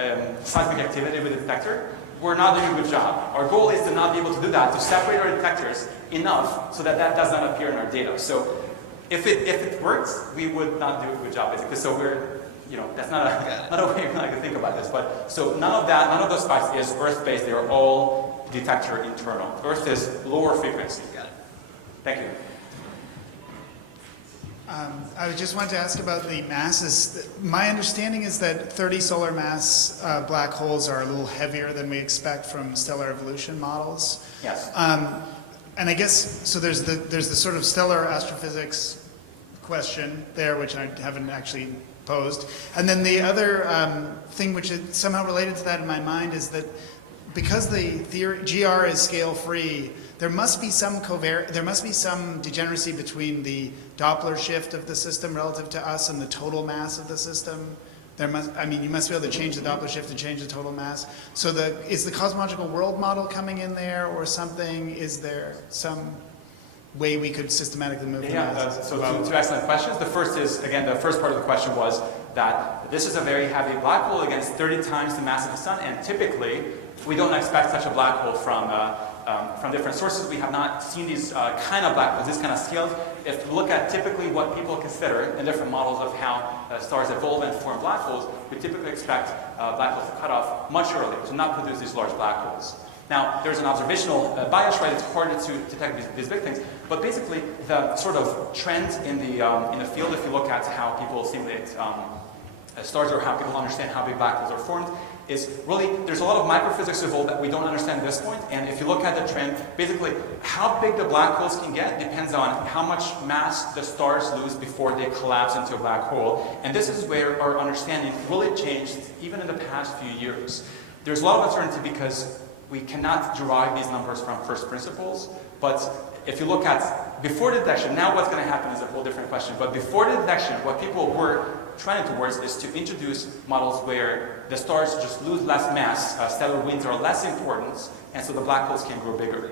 seismic activity with a detector, we're not doing a good job. Our goal is to not be able to do that, to separate our detectors enough so that does not appear in our data. So if it works, we would not do a good job, basically. So we're, that's not a way to think about this. But so none of those spikes is Earth-based. They are all detector internal. Earth is lower frequency. Got it. Thank you. I just wanted to ask about the masses. My understanding is that 30 solar mass black holes are a little heavier than we expect from stellar evolution models. Yes. And I guess, so there's the sort of stellar astrophysics question there, which I haven't actually posed. And then the other thing which is somehow related to that in my mind is that because the theory, GR is scale-free, there must be some degeneracy between the Doppler shift of the system relative to us and the total mass of the system. You must be able to change the Doppler shift and change the total mass. So is the cosmological world model coming in there or something? Is there some way we could systematically move the mass? So two excellent questions. The first is, again, the first part of the question was that this is a very heavy black hole against 30 times the mass of the sun, and typically we don't expect such a black hole from different sources. We have not seen these kind of black holes, this kind of scales. If you look at typically what people consider in different models of how stars evolve and form black holes, we typically expect black holes to cut off much earlier, to not produce these large black holes. Now, there's an observational bias, right? It's harder to detect these big things, but basically the sort of trend in the field, if you look at how people simulate stars or how people understand how big black holes are formed, is really, there's a lot of microphysics involved that we don't understand at this point, and if you look at the trend, basically how big the black holes can get depends on how much mass the stars lose before they collapse into a black hole, and this is where our understanding really changed even in the past few years. There's a lot of uncertainty because we cannot derive these numbers from first principles, but if you look at before detection, now what's going to happen is a whole different question, but before the detection, what people were trending towards is to introduce models where the stars just lose less mass, stellar winds are less important, and so the black holes can grow bigger.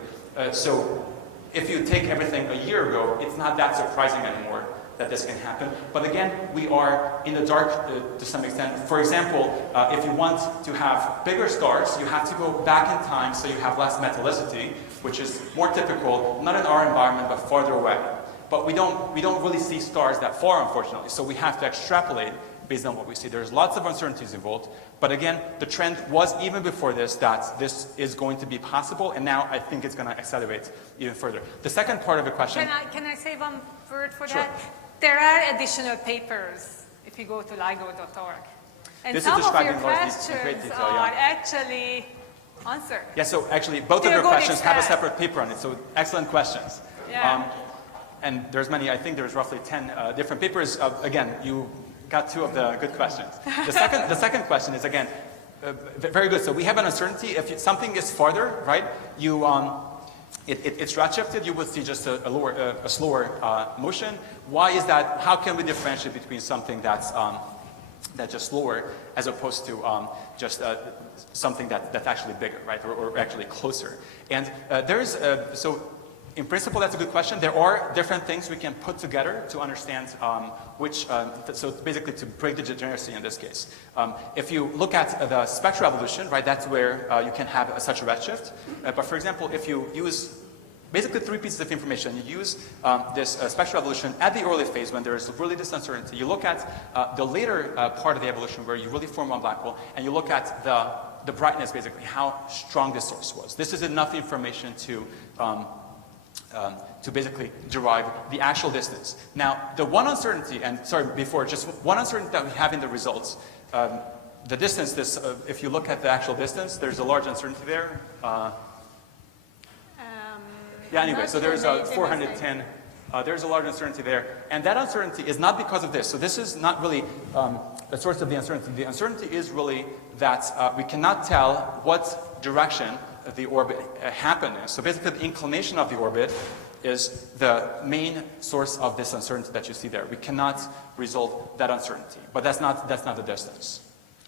So if you take everything a year ago, it's not that surprising anymore that this can happen. But again, we are in the dark to some extent. For example, if you want to have bigger stars, you have to go back in time so you have less metallicity, which is more typical, not in our environment, but farther away. But we don't really see stars that far, unfortunately, so we have to extrapolate based on what we see. There's lots of uncertainties involved, but again, the trend was even before this that this is going to be possible, and now I think it's going to accelerate even further. The second part of the question... Can I say one word for Sure. that? There are additional papers if you go to LIGO.org. And This is some of described your in great questions detail, are yeah. actually answered. Yeah, so actually both of They're your good questions have a experts. separate paper on it, so excellent questions. Yeah. And there's many, I think there's roughly 10 different papers. Again, you got two of the good questions. The second question is, again, very good. So we have an uncertainty. If something is farther, right, it's redshifted, you will see just a slower motion. Why is that? How can we differentiate between something that's just slower as opposed to just something that's actually bigger, right, or actually closer? And in principle, that's a good question. There are different things we can put together to understand so basically to break the degeneracy in this case. If you look at the spectral evolution, right, that's where you can have such a redshift. But for example, if you use basically three pieces of information, you use this spectral evolution at the early phase when there is really this uncertainty. You look at the later part of the evolution where you really form one black hole, and you look at the brightness, basically, how strong this source was. This is enough information to basically derive the actual distance. Now, the one uncertainty, just one uncertainty that we have in the results, the distance, if you look at the actual distance, there's a large uncertainty there. Anyway, so there's 410, there's a large uncertainty there, and that uncertainty is not because of this. So this is not really the source of the uncertainty. The uncertainty is really that we cannot tell what direction the orbit happened in. So basically the inclination of the orbit is the main source of this uncertainty that you see there. We cannot resolve that uncertainty, but that's not the distance.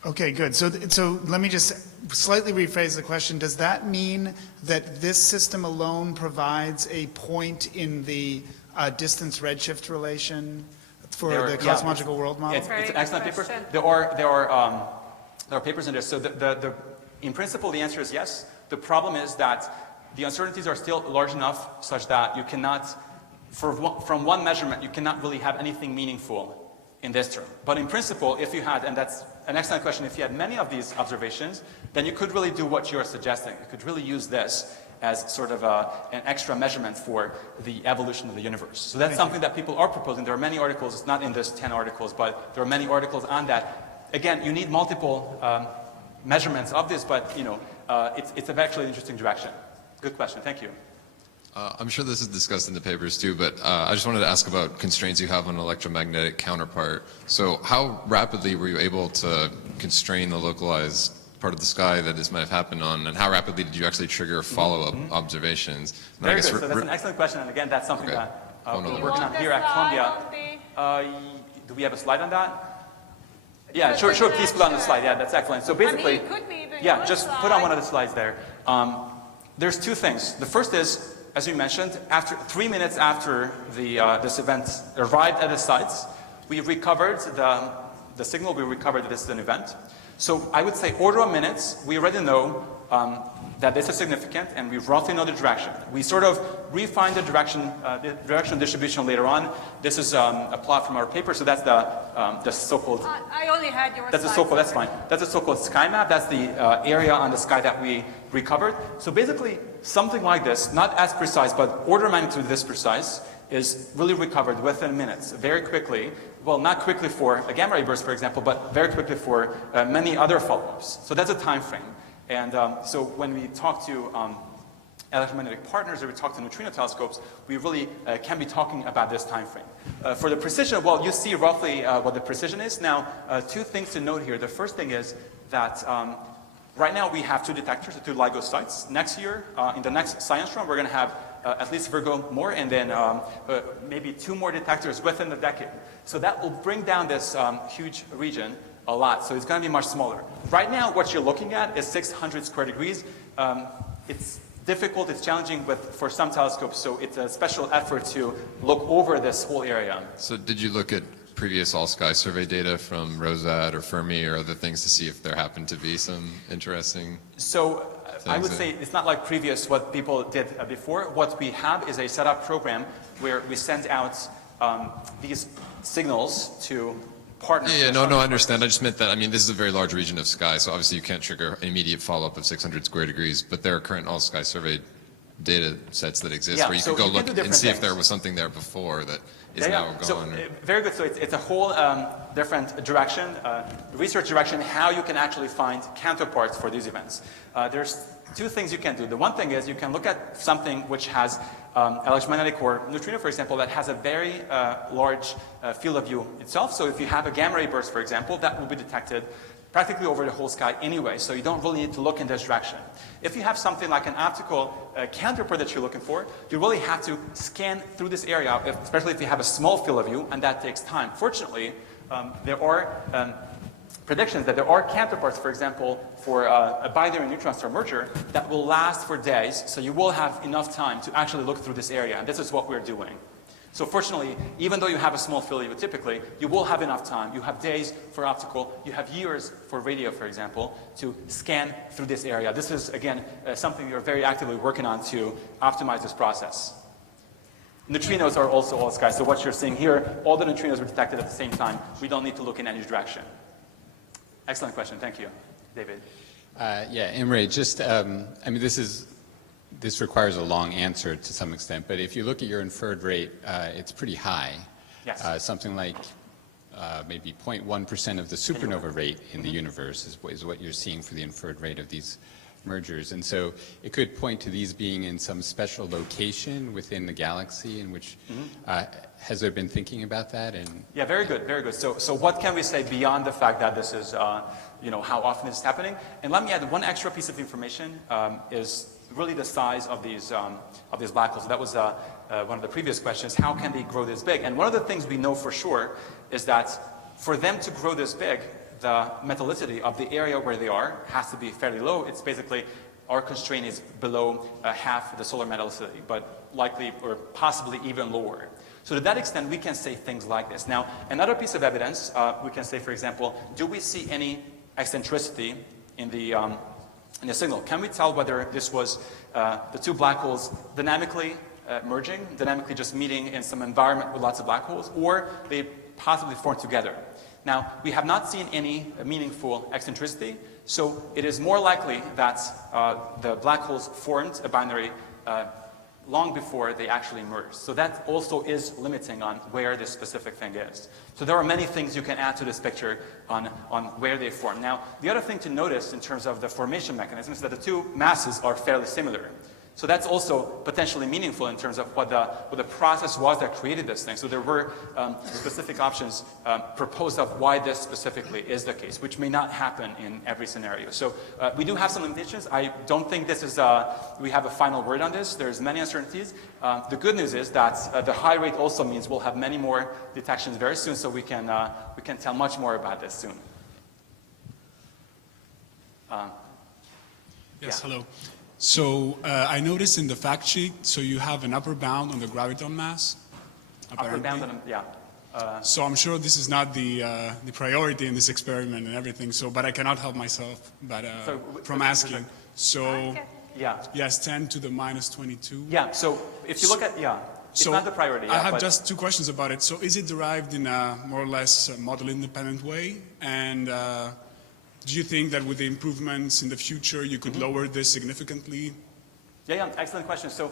Okay, good. So let me just slightly rephrase the question. Does that mean that this system alone provides a point in the distance redshift relation for the cosmological world model? It's an excellent paper. There are papers in there. So in principle, the answer is yes. The problem is that the uncertainties are still large enough such that you cannot, from one measurement, you cannot really have anything meaningful in this term. But in principle, if you had, and that's an excellent question, if you had many of these observations, then you could really do what you're suggesting. You could really use this as sort of an extra measurement for the evolution of the universe. So that's something that people are proposing. There are many articles, it's not in this 10 articles, but there are many articles on that. Again, you need multiple measurements of this, but it's actually an interesting direction. Good question, thank you. I'm sure this is discussed in the papers too, but I just wanted to ask about constraints you have on electromagnetic counterpart. So how rapidly were you able to constrain the localized part of the sky that this might have happened on, and how rapidly did you actually trigger follow-up observations? And Very good, so that's an excellent question, and again, that's something that we're working on here at Columbia. Do we have a slide on that? Yeah, sure, please put on the slide, yeah, that's excellent. So basically, yeah, just put on one of the slides there. There's two things. The first is, as you mentioned, 3 minutes after this event arrived at the sites, we recovered the signal, we recovered that this is an event. So I would say order of minutes, we already know that this is significant, and we roughly know the direction. We sort of refine the direction distribution later on. This is a plot from our paper, so that's the so-called... I only had your That's the so-called, that's fine. That's the so-called sky map. That's the area on the sky that we recovered. So basically, something like this, not as precise, but order of magnitude this precise, is really recovered within minutes, very quickly. Well, not quickly for a gamma ray burst, for example, but very quickly for many other follow-ups. So that's a time frame. And so when we talk to electromagnetic partners or we talk to neutrino telescopes, we really can be talking about this time frame. For the precision, well, you see roughly what the precision is. Now, two things to note here. The first thing is that right now we have 2 detectors at 2 LIGO sites. Next year, in the next science run, we're going to have at least Virgo more, and then maybe 2 more detectors within the decade. So that will bring down this huge region a lot. So it's going to be much smaller. Right now, what you're looking at is 600 square degrees. It's difficult, it's challenging for some telescopes, so it's a special effort to look over this whole area. So did you look at previous all-sky survey data from Rosat or Fermi or other things to see if there happened to be some interesting So I would say it's not like previous what people did before. What we have is a setup program where we send out these signals to partners. Yeah, no, I understand. I just meant that, I mean, this is a very large region of sky, so obviously you can't trigger an immediate follow-up of 600 square degrees, but there are current all-sky survey data sets that exist where you could go look and see if there was something there before that is now gone. So, very good. So it's a whole different direction, research direction, how you can actually find counterparts for these events. There's 2 things you can do. The one thing is you can look at something which has electromagnetic or neutrino, for example, that has a very large field of view itself. So if you have a gamma ray burst, for example, that will be detected practically over the whole sky anyway, so you don't really need to look in this direction. If you have something like an optical counterpart that you're looking for, you really have to scan through this area, especially if you have a small field of view, and that takes time. Fortunately, there are predictions that there are counterparts, for example, for a binary neutron star merger that will last for days, so you will have enough time to actually look through this area, and this is what we're doing. So fortunately, even though you have a small field of view typically, you will have enough time. You have days for optical, you have years for radio, for example, to scan through this area. This is, again, something we are very actively working on to optimize this process. Neutrinos are also all sky, so what you're seeing here, all the neutrinos were detected at the same time. We don't need to look in any direction. Excellent question, thank you. David? Yeah, Imre, just, I mean, this requires a long answer to some extent, but if you look at your inferred rate, it's pretty high. Yes. Something like maybe 0.1% of the supernova rate in the universe is what you're seeing for the inferred rate of these mergers. And so it could point to these being in some special location within the galaxy in which, has there been thinking about that? Yeah, very good, very good. So what can we say beyond the fact that this is, how often this is happening? And let me add one extra piece of information is really the size of these black holes. That was one of the previous questions. How can they grow this big? And one of the things we know for sure is that for them to grow this big, the metallicity of the area where they are has to be fairly low. It's basically, our constraint is below half the solar metallicity, but likely or possibly even lower. So to that extent, we can say things like this. Now, another piece of evidence, we can say, for example, do we see any eccentricity in the signal? Can we tell whether this was the 2 black holes dynamically merging, dynamically just meeting in some environment with lots of black holes, or they possibly form together. Now, we have not seen any meaningful eccentricity, so it is more likely that the black holes formed a binary long before they actually merged. So that also is limiting on where this specific thing is. So there are many things you can add to this picture on where they form. Now, the other thing to notice in terms of the formation mechanism is that the two masses are fairly similar. So that's also potentially meaningful in terms of what the process was that created this thing. So there were specific options proposed of why this specifically is the case, which may not happen in every scenario. So we do have some limitations. I don't think this is, we have a final word on this. There's many uncertainties. The good news is that the high rate also means we'll have many more detections very soon, so we can tell much more about this soon. Yes, hello. So I noticed in the fact sheet, so you have an upper bound on the graviton mass. Upper bound on, yeah. So I'm sure this is not the priority in this experiment and everything. So, but I cannot help myself, but from asking. So, yeah. Yes, 10 to the minus 22. Yeah. So if you look at it's not the priority. I have just two questions about it. So is it derived in a more or less model independent way? And do you think that with the improvements in the future, you could lower this significantly? Yeah, excellent question. So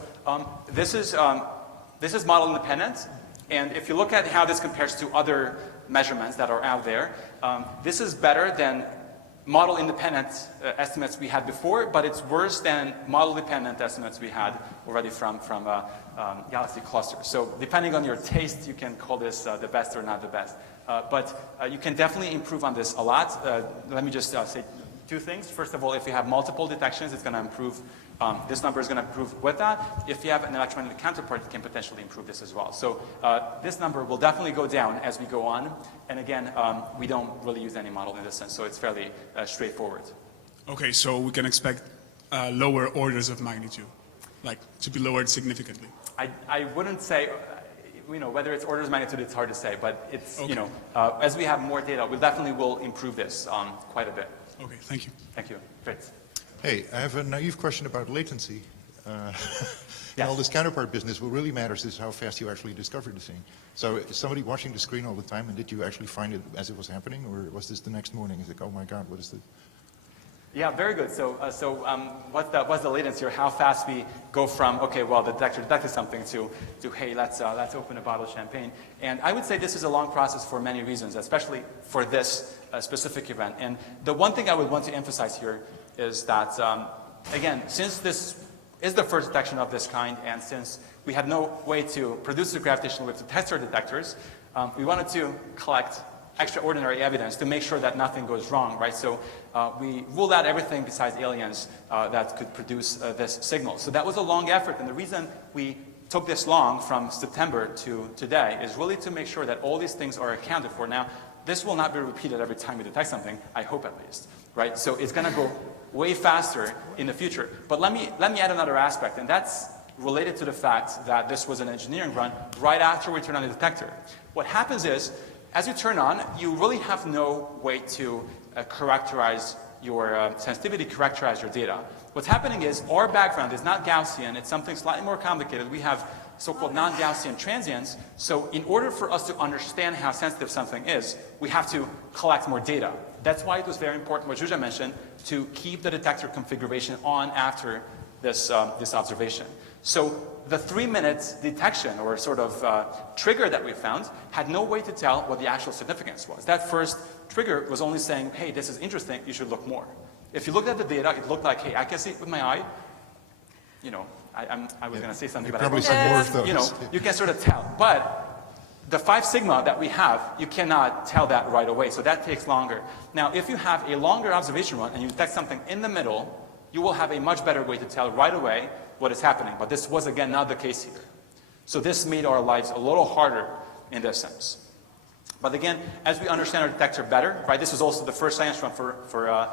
this is model independent, and if you look at how this compares to other measurements that are out there, this is better than model independent estimates we had before, but it's worse than model dependent estimates we had already from galaxy clusters. So depending on your taste, you can call this the best or not the best. But you can definitely improve on this a lot. Let me just say two things. First of all, if you have multiple detections, it's going to improve. This number is going to improve with that. If you have an electromagnetic counterpart, it can potentially improve this as well. So this number will definitely go down as we go on. And again, we don't really use any model in this sense, so it's fairly straightforward. Okay, so we can expect lower orders of magnitude, like to be lowered significantly. I wouldn't say. Whether it's orders of magnitude, it's hard to say, but it's, okay. As we have more data, we definitely will improve this quite a bit. Okay, thank you. Thank you. Great. Hey, I have a naive question about latency. In all this counterpart business, what really matters is how fast you actually discover the thing. So is somebody watching the screen all the time, and did you actually find it as it was happening, or was this the next morning? It's like, oh my God, what is this? Yeah, very good. So, what's the latency, or how fast we go from, okay, well, the detector detected something to hey, let's open a bottle of champagne. And I would say this is a long process for many reasons, especially for this specific event. And the one thing I would want to emphasize here is that, again, since this is the first detection of this kind, and since we had no way to produce the gravitational wave to test our detectors, we wanted to collect extraordinary evidence to make sure that nothing goes wrong, right? So we ruled out everything besides aliens that could produce this signal. So that was a long effort, and the reason we took this long from September to today is really to make sure that all these things are accounted for. Now, this will not be repeated every time we detect something, I hope at least, right? So it's gonna go way faster in the future. But let me add another aspect, and that's related to the fact that this was an engineering run right after we turned on the detector. What happens is, as you turn on, you really have no way to characterize your sensitivity, characterize your data. What's happening is our background is not Gaussian, it's something slightly more complicated. We have so-called non-Gaussian transients, so in order for us to understand how sensitive something is, we have to collect more data. That's why it was very important, what Zsuzsa mentioned, to keep the detector configuration on after this observation. So the 3-minute detection, or sort of trigger that we found, had no way to tell what the actual significance was. That first trigger was only saying, hey, this is interesting, you should look more. If you looked at the data, it looked like, hey, I can see it with my eye. I was going to say something, but probably some more of those. You can sort of tell. But the 5 sigma that we have, you cannot tell that right away, so that takes longer. Now, if you have a longer observation run and you detect something in the middle, you will have a much better way to tell right away what is happening. But this was, again, not the case here. So this made our lives a little harder in this sense. But again, as we understand our detector better, right, this was also the first science run for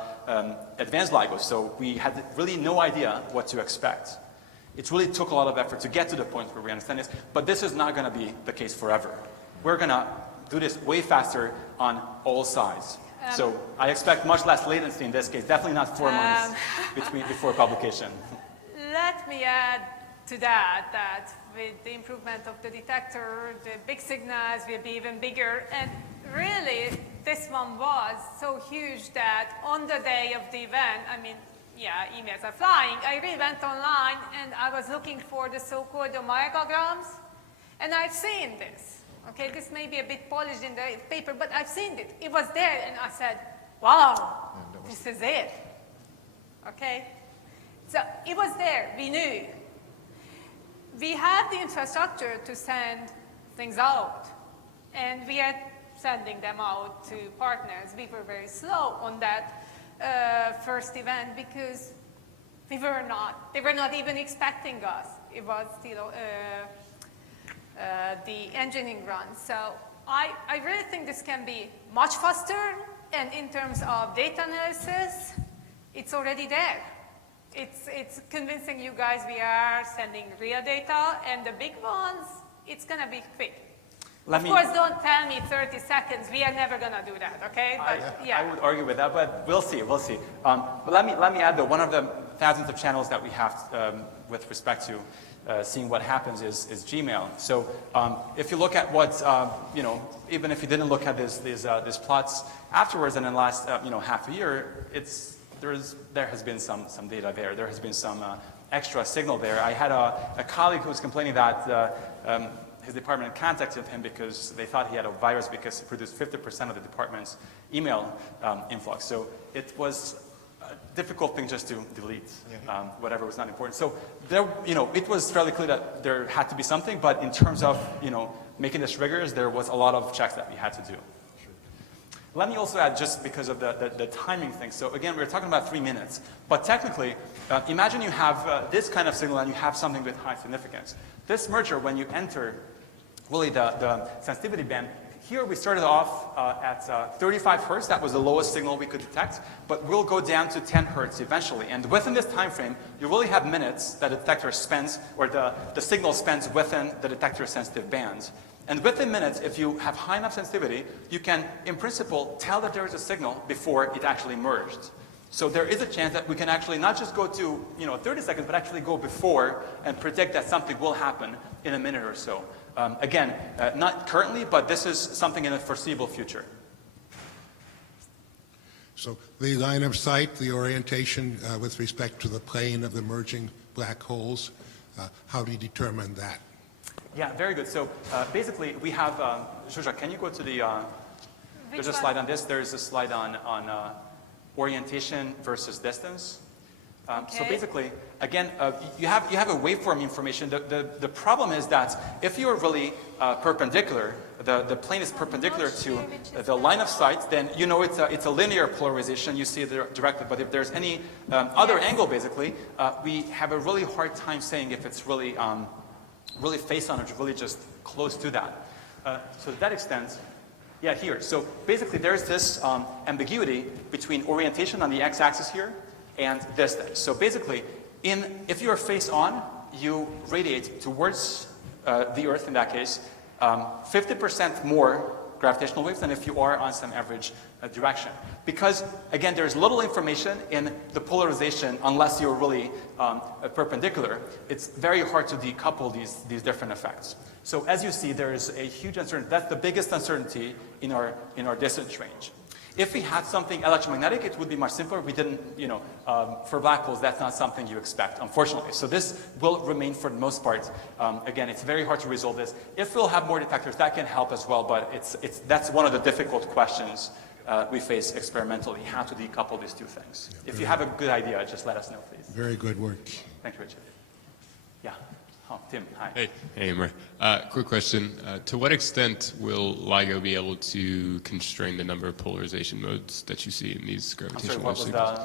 advanced LIGO, so we had really no idea what to expect. It really took a lot of effort to get to the point where we understand this, but this is not going to be the case forever. We're going to do this way faster on all sides. So I expect much less latency in this case, definitely not 4 months before publication. Let me add to that with the improvement of the detector, the big signals will be even bigger. And really, this one was so huge that on the day of the event, I mean, yeah, emails are flying. I really went online and I was looking for the so-called omegograms, and I've seen this. Okay, this may be a bit polished in the paper, but I've seen it. It was there, and I said, wow, this is it. Okay? So it was there. We knew. We had the infrastructure to send things out, and we are sending them out to partners. We were very slow on that first event because they were not even expecting us. It was still the engineering run. So I really think this can be much faster, and in terms of data analysis, it's already there. It's convincing you guys we are sending real data, and the big ones, it's going to be quick. Of course, don't tell me 30 seconds. We are never going to do that, okay? But, yeah. I would argue with that, but we'll see. But let me add, though, one of the thousands of channels that we have with respect to seeing what happens is Gmail. So if you look at what, even if you didn't look at these plots afterwards and in the last, half a year, there has been some data there. There has been some extra signal there. I had a colleague who was complaining that his department contacted him because they thought he had a virus because he produced 50% of the department's email influx. So it was a difficult thing just to delete whatever was not important. So there, it was fairly clear that there had to be something, but in terms of making this rigorous, there was a lot of checks that we had to do. Let me also add, just because of the timing thing. So again, we're talking about 3 minutes, but technically, imagine you have this kind of signal and you have something with high significance. This merger, when you enter really the sensitivity band, here we started off at 35 hertz. That was the lowest signal we could detect, but we'll go down to 10 hertz eventually. And within this time frame, you really have minutes that the detector spends, or the signal spends within the detector sensitive band. And within minutes, if you have high enough sensitivity, you can, in principle, tell that there is a signal before it actually merged. So there is a chance that we can actually not just go to 30 seconds, but actually go before and predict that something will happen in a minute or so. Again, not currently, but this is something in the foreseeable future. So the line of sight, the orientation with respect to the plane of the merging black holes, how do you determine that? Yeah, very good. So basically, we have, Zsuzsa, can you go to the, there's a slide on this. There's a slide on orientation versus distance. So basically, again, you have a waveform information. The problem is that if you're really perpendicular, the plane is perpendicular to the line of sight, then it's a linear polarization. You see it directly. But if there's any other angle, basically, we have a really hard time saying if it's really face on or really just close to that. So to that extent, yeah, here. So basically, there's this ambiguity between orientation on the x-axis here and distance. So basically, if you're face on, you radiate towards the Earth in that case 50% more gravitational waves than if you are on some average direction. Because, again, there's little information in the polarization unless you're really perpendicular. It's very hard to decouple these different effects. So as you see, there is a huge uncertainty. That's the biggest uncertainty in our distance range. If we had something electromagnetic, it would be much simpler. We didn't, for black holes, that's not something you expect, unfortunately. So this will remain for the most part. Again, it's very hard to resolve this. If we'll have more detectors, that can help as well, but that's one of the difficult questions we face experimentally, how to decouple these two things. Yeah, if you have a good idea, just let us know, please. Very good work. Thank you, Richard. Yeah. Oh, Tim, hi. Hey, Imre. Quick question. To what extent will LIGO be able to constrain the number of polarization modes that you see in these gravitational wave signals?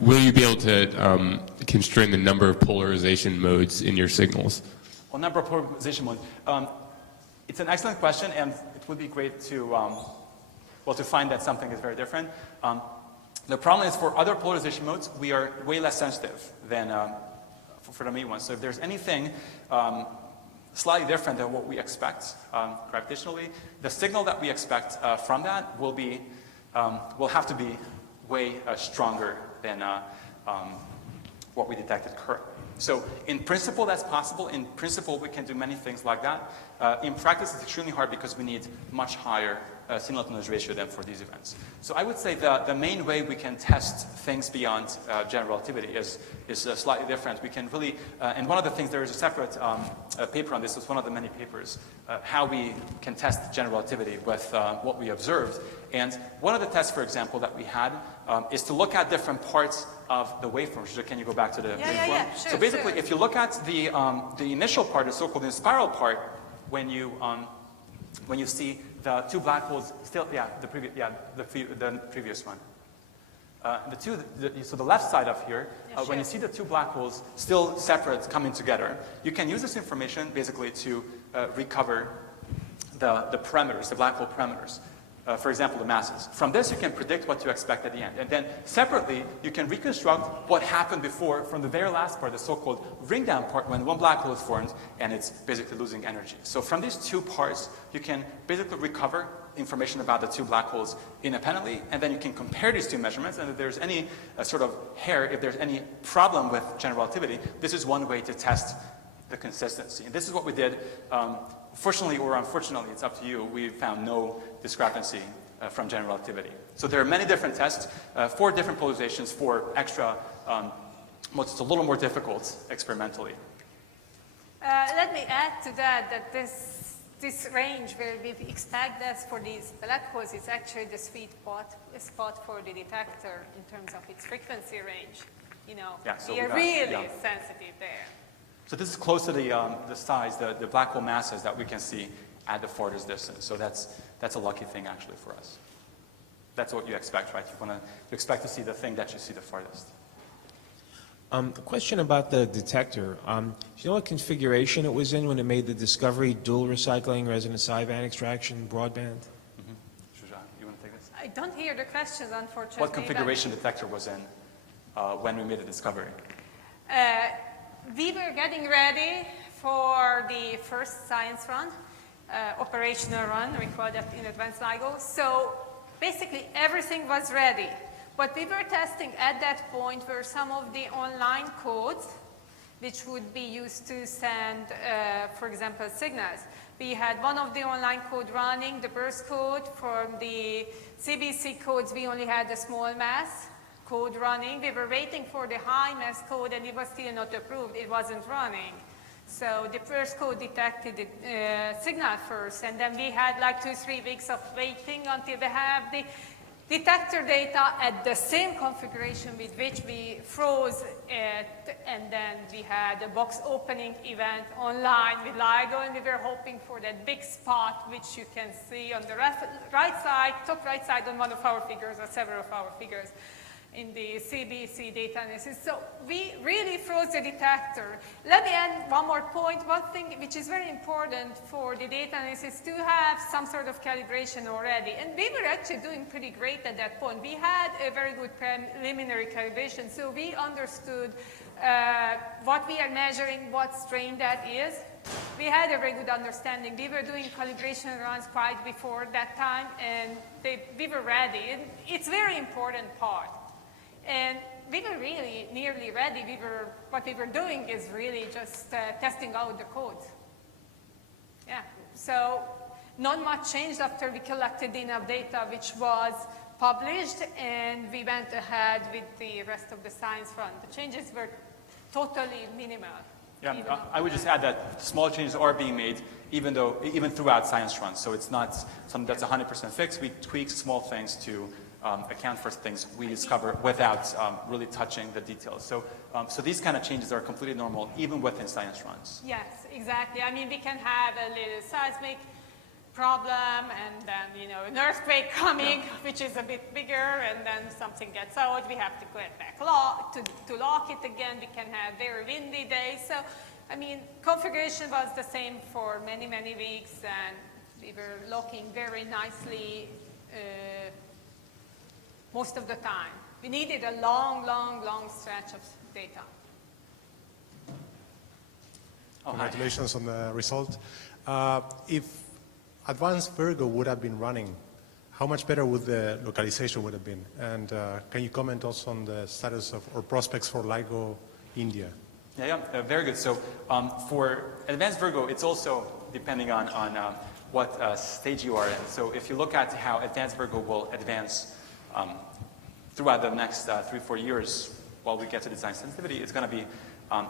Will you be able to constrain the number of polarization modes in your signals? Well, number of polarization modes. It's an excellent question, and it would be great to find that something is very different. The problem is for other polarization modes, we are way less sensitive than for the main one. So if there's anything slightly different than what we expect gravitationally, the signal that we expect from that will have to be way stronger than what we detected currently. So in principle, that's possible. In principle, we can do many things like that. In practice, it's extremely hard because we need much higher signal-to-noise ratio than for these events. So I would say the main way we can test things beyond general relativity is slightly different. We can really, and one of the things, there is a separate paper on this, it's one of the many papers, how we can test general relativity with what we observed. And one of the tests, for example, that we had is to look at different parts of the waveform. So can you go back to the waveform? Yeah, sure, so basically, sure. if you look at the initial part, the so-called inspiral part, when you see the two black holes still, the previous one. So the left side of here, when you see the two black holes still separate coming together, you can use this information basically to recover the parameters, the black hole parameters. For example, the masses. From this, you can predict what to expect at the end. And then separately, you can reconstruct what happened before from the very last part, the so-called ring down part, when one black hole is formed and it's basically losing energy. So from these two parts, you can basically recover information about the two black holes independently, and then you can compare these two measurements, and if there's any sort of hair, if there's any problem with general relativity, this is one way to test the consistency. And this is what we did. Fortunately or unfortunately, it's up to you, we found no discrepancy from general relativity. So there are many different tests, 4 different polarizations, 4 extra, it's a little more difficult experimentally. Let me add to that this range where we expect that for these black holes is actually the sweet spot for the detector in terms of its frequency range. You know, so we are really sensitive there. So this is close to the size, the black hole masses that we can see at the farthest distance. So that's a lucky thing actually for us. That's what you expect, right? You expect to see the thing that you see the farthest. A question about the detector. Do you know what configuration it was in when it made the discovery, dual recycling, resonant sideband extraction, broadband? Shuja, you want to take this? I don't hear the questions, unfortunately. What configuration detector was in when we made the discovery? We were getting ready for the first science run, operational run, we call that in advanced LIGO. So basically everything was ready. What we were testing at that point were some of the online codes which would be used to send, for example, signals. We had one of the online code running, the burst code. From the CBC codes, we only had the small mass code running. We were waiting for the high mass code and it was still not approved. It wasn't running. So the first code detected the signal first, and then we had like 2-3 weeks of waiting until we have the detector data at the same configuration with which we froze it, and then we had a box opening event online with LIGO, and we were hoping for that big spot which you can see on the right side, top right side on one of our figures or several of our figures in the CBC data analysis. So we really froze the detector. Let me add one more point. One thing which is very important for the data analysis to have some sort of calibration already. And we were actually doing pretty great at that point. We had a very good preliminary calibration, so we understood what we are measuring, what strain that is. We had a very good understanding. We were doing calibration runs quite before that time, and we were ready. And it's a very important part. And we were really nearly ready. What we were doing is really just testing out the codes. Yeah, so not much changed after we collected enough data which was published, and we went ahead with the rest of the science run. The changes were totally minimal. Yeah, I would just add that small changes are being made even throughout science runs. So it's not something that's 100% fixed. We tweak small things to account for things we discover without really touching the details. So these kind of changes are completely normal even within science runs. Yes, exactly. I mean, we can have a little seismic problem and then, an earthquake coming, which is a bit bigger, and then something gets out. We have to go back to lock it again. We can have very windy days. So, I mean, configuration was the same for many, many weeks, and we were locking very nicely most of the time. We needed a long, long, long stretch of data. Congratulations on the result. If advanced Virgo would have been running, how much better would the localization would have been? And can you comment also on the status of or prospects for LIGO India? Very good. So for advanced Virgo, it's also depending on what stage you are in. So if you look at how advanced Virgo will advance throughout the next 3-4 years while we get to design sensitivity, it's going to be,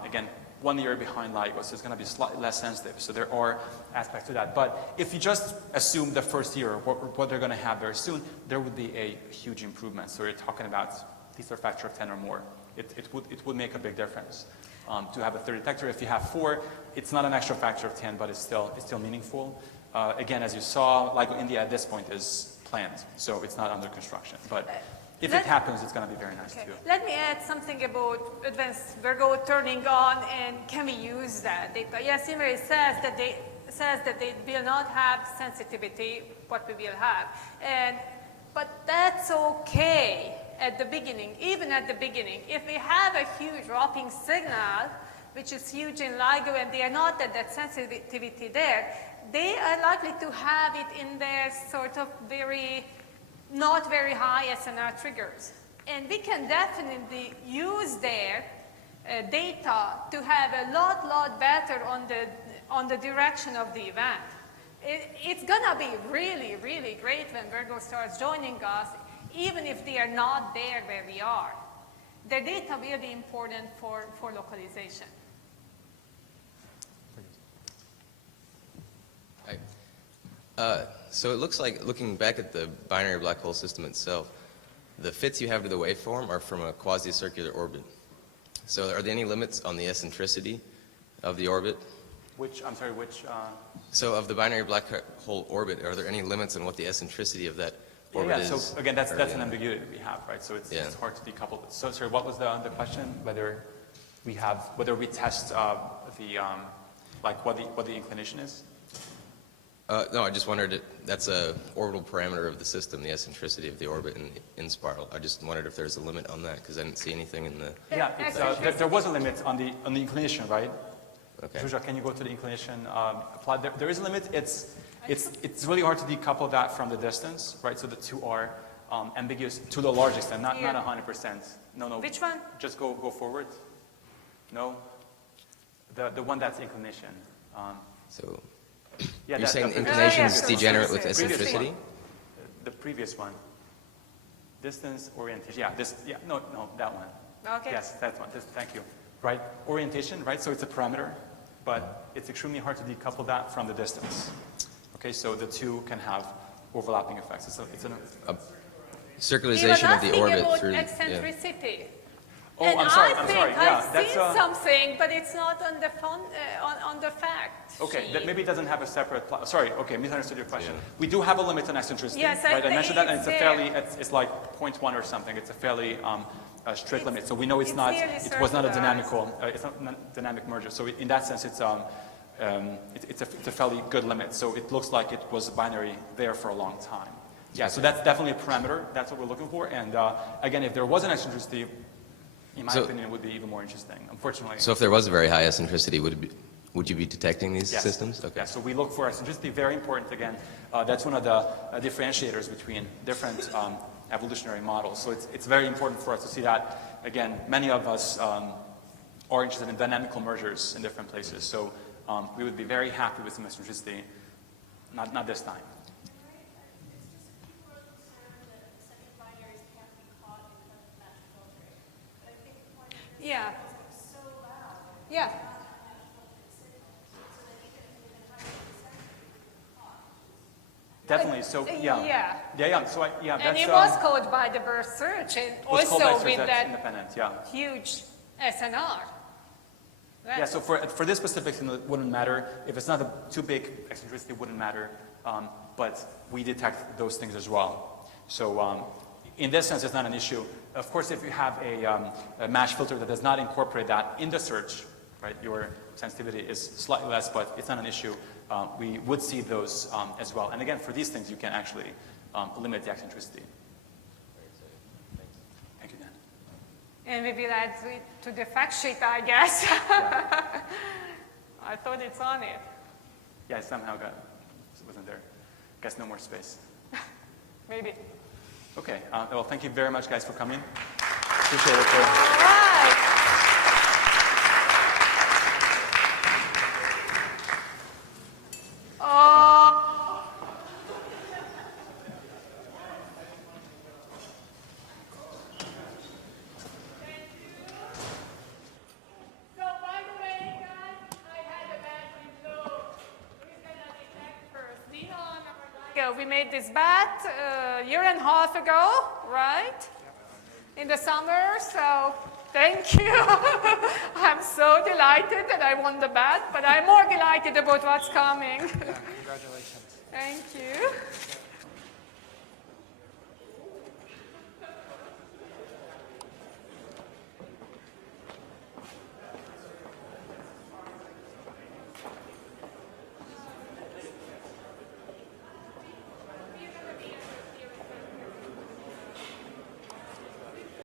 again, 1 year behind LIGO, so it's going to be slightly less sensitive. So there are aspects to that. But if you just assume the first year, what they're going to have very soon, there would be a huge improvement. So you're talking about at least a factor of 10 or more. It would make a big difference. To have a third detector, if you have 4, it's not an extra factor of 10, but it's still meaningful. Again, as you saw, LIGO India at this point is planned, so it's not under construction. But if it happens, it's going to be very nice too. Let me add something about advanced Virgo turning on, and can we use that data? Yes, Imre says that they will not have sensitivity, what we will have, but that's okay at the beginning. Even at the beginning, if we have a huge dropping signal, which is huge in LIGO, and they are not at that sensitivity there, they are likely to have it in their sort of not very high SNR triggers. And we can definitely use their data to have a lot better on the direction of the event. It's gonna be really, really great when Virgo starts joining us, even if they are not there where we are. The data will be important for localization. So it looks like, looking back at the binary black hole system itself, the fits you have to the waveform are from a quasi-circular orbit. So are there any limits on the eccentricity of the orbit? I'm sorry, which? So of the binary black hole orbit, are there any limits on what the eccentricity of that orbit is? So again, that's an ambiguity we have, right? So it's hard to decouple. So sorry, what was the question? Whether we test what the inclination is? No, I just wondered, that's a orbital parameter of the system, the eccentricity of the orbit in spiral. I just wondered if there's a limit on that, because I didn't see anything in the... There was a limit on the inclination, right? Okay. Zsuzsa, can you go to the inclination applied? There is a limit. It's really hard to decouple that from the distance, right? So the two are ambiguous to the large extent, not 100%. No. Which one? Just go forward. No. The one that's inclination. You're saying inclination is degenerate with eccentricity? The previous one. Distance, orientation. No, that one. Okay. Yes, that one. Thank you. Right, orientation, right? So it's a parameter, but it's extremely hard to decouple that from the distance. Okay, so the two can have overlapping effects. It's a circularization of the orbit through eccentricity. Oh, And I'm sorry. I've seen something, but it's not on the on the fact. Okay, sheet. that maybe it doesn't have a separate. Sorry. Okay, misunderstood your question. We do have a limit on eccentricity. Yes, right. I mentioned that, and it's it's like 0.1 or something. It's a fairly strict limit. So we know it was not a dynamic merger. So in that sense, it's a fairly good limit. So it looks like it was binary there for a long time. Yeah. So that's definitely a parameter. That's what we're looking for. And again, if there was an eccentricity, in my opinion, it would be even more interesting. Unfortunately. So if there was a very high eccentricity, would you be detecting these systems? Okay. Yeah, so we look for eccentricity, very important again. That's one of the differentiators between different evolutionary models. So it's very important for us to see that. Again, many of us are interested in dynamical mergers in different places. So we would be very happy with some eccentricity, not this time. Yeah. Yeah. Definitely. So yeah. So And that's. it was called by the birth search, and also with that huge SNR. Yeah. So for this specific thing, it wouldn't matter if it's not too big. Eccentricity wouldn't matter, but we detect those things as well. So in this sense, it's not an issue. Of course, if you have a match filter that does not incorporate that in the search, right, your sensitivity is slightly less, but it's not an issue. We would see those as well. And again, for these things, you can actually limit the eccentricity. Thank you, Dan. And we will add it to the fact sheet, I guess. I thought it's on it. Yeah, it somehow it wasn't there. Guess no more space. Maybe. Okay. Well, thank you very much, guys, for coming. Appreciate it. All right. we made this bet a year and a half ago, right? In the summer, so thank you. I'm so delighted that I won the bet, but I'm more delighted about what's coming. Yeah, congratulations. Thank you.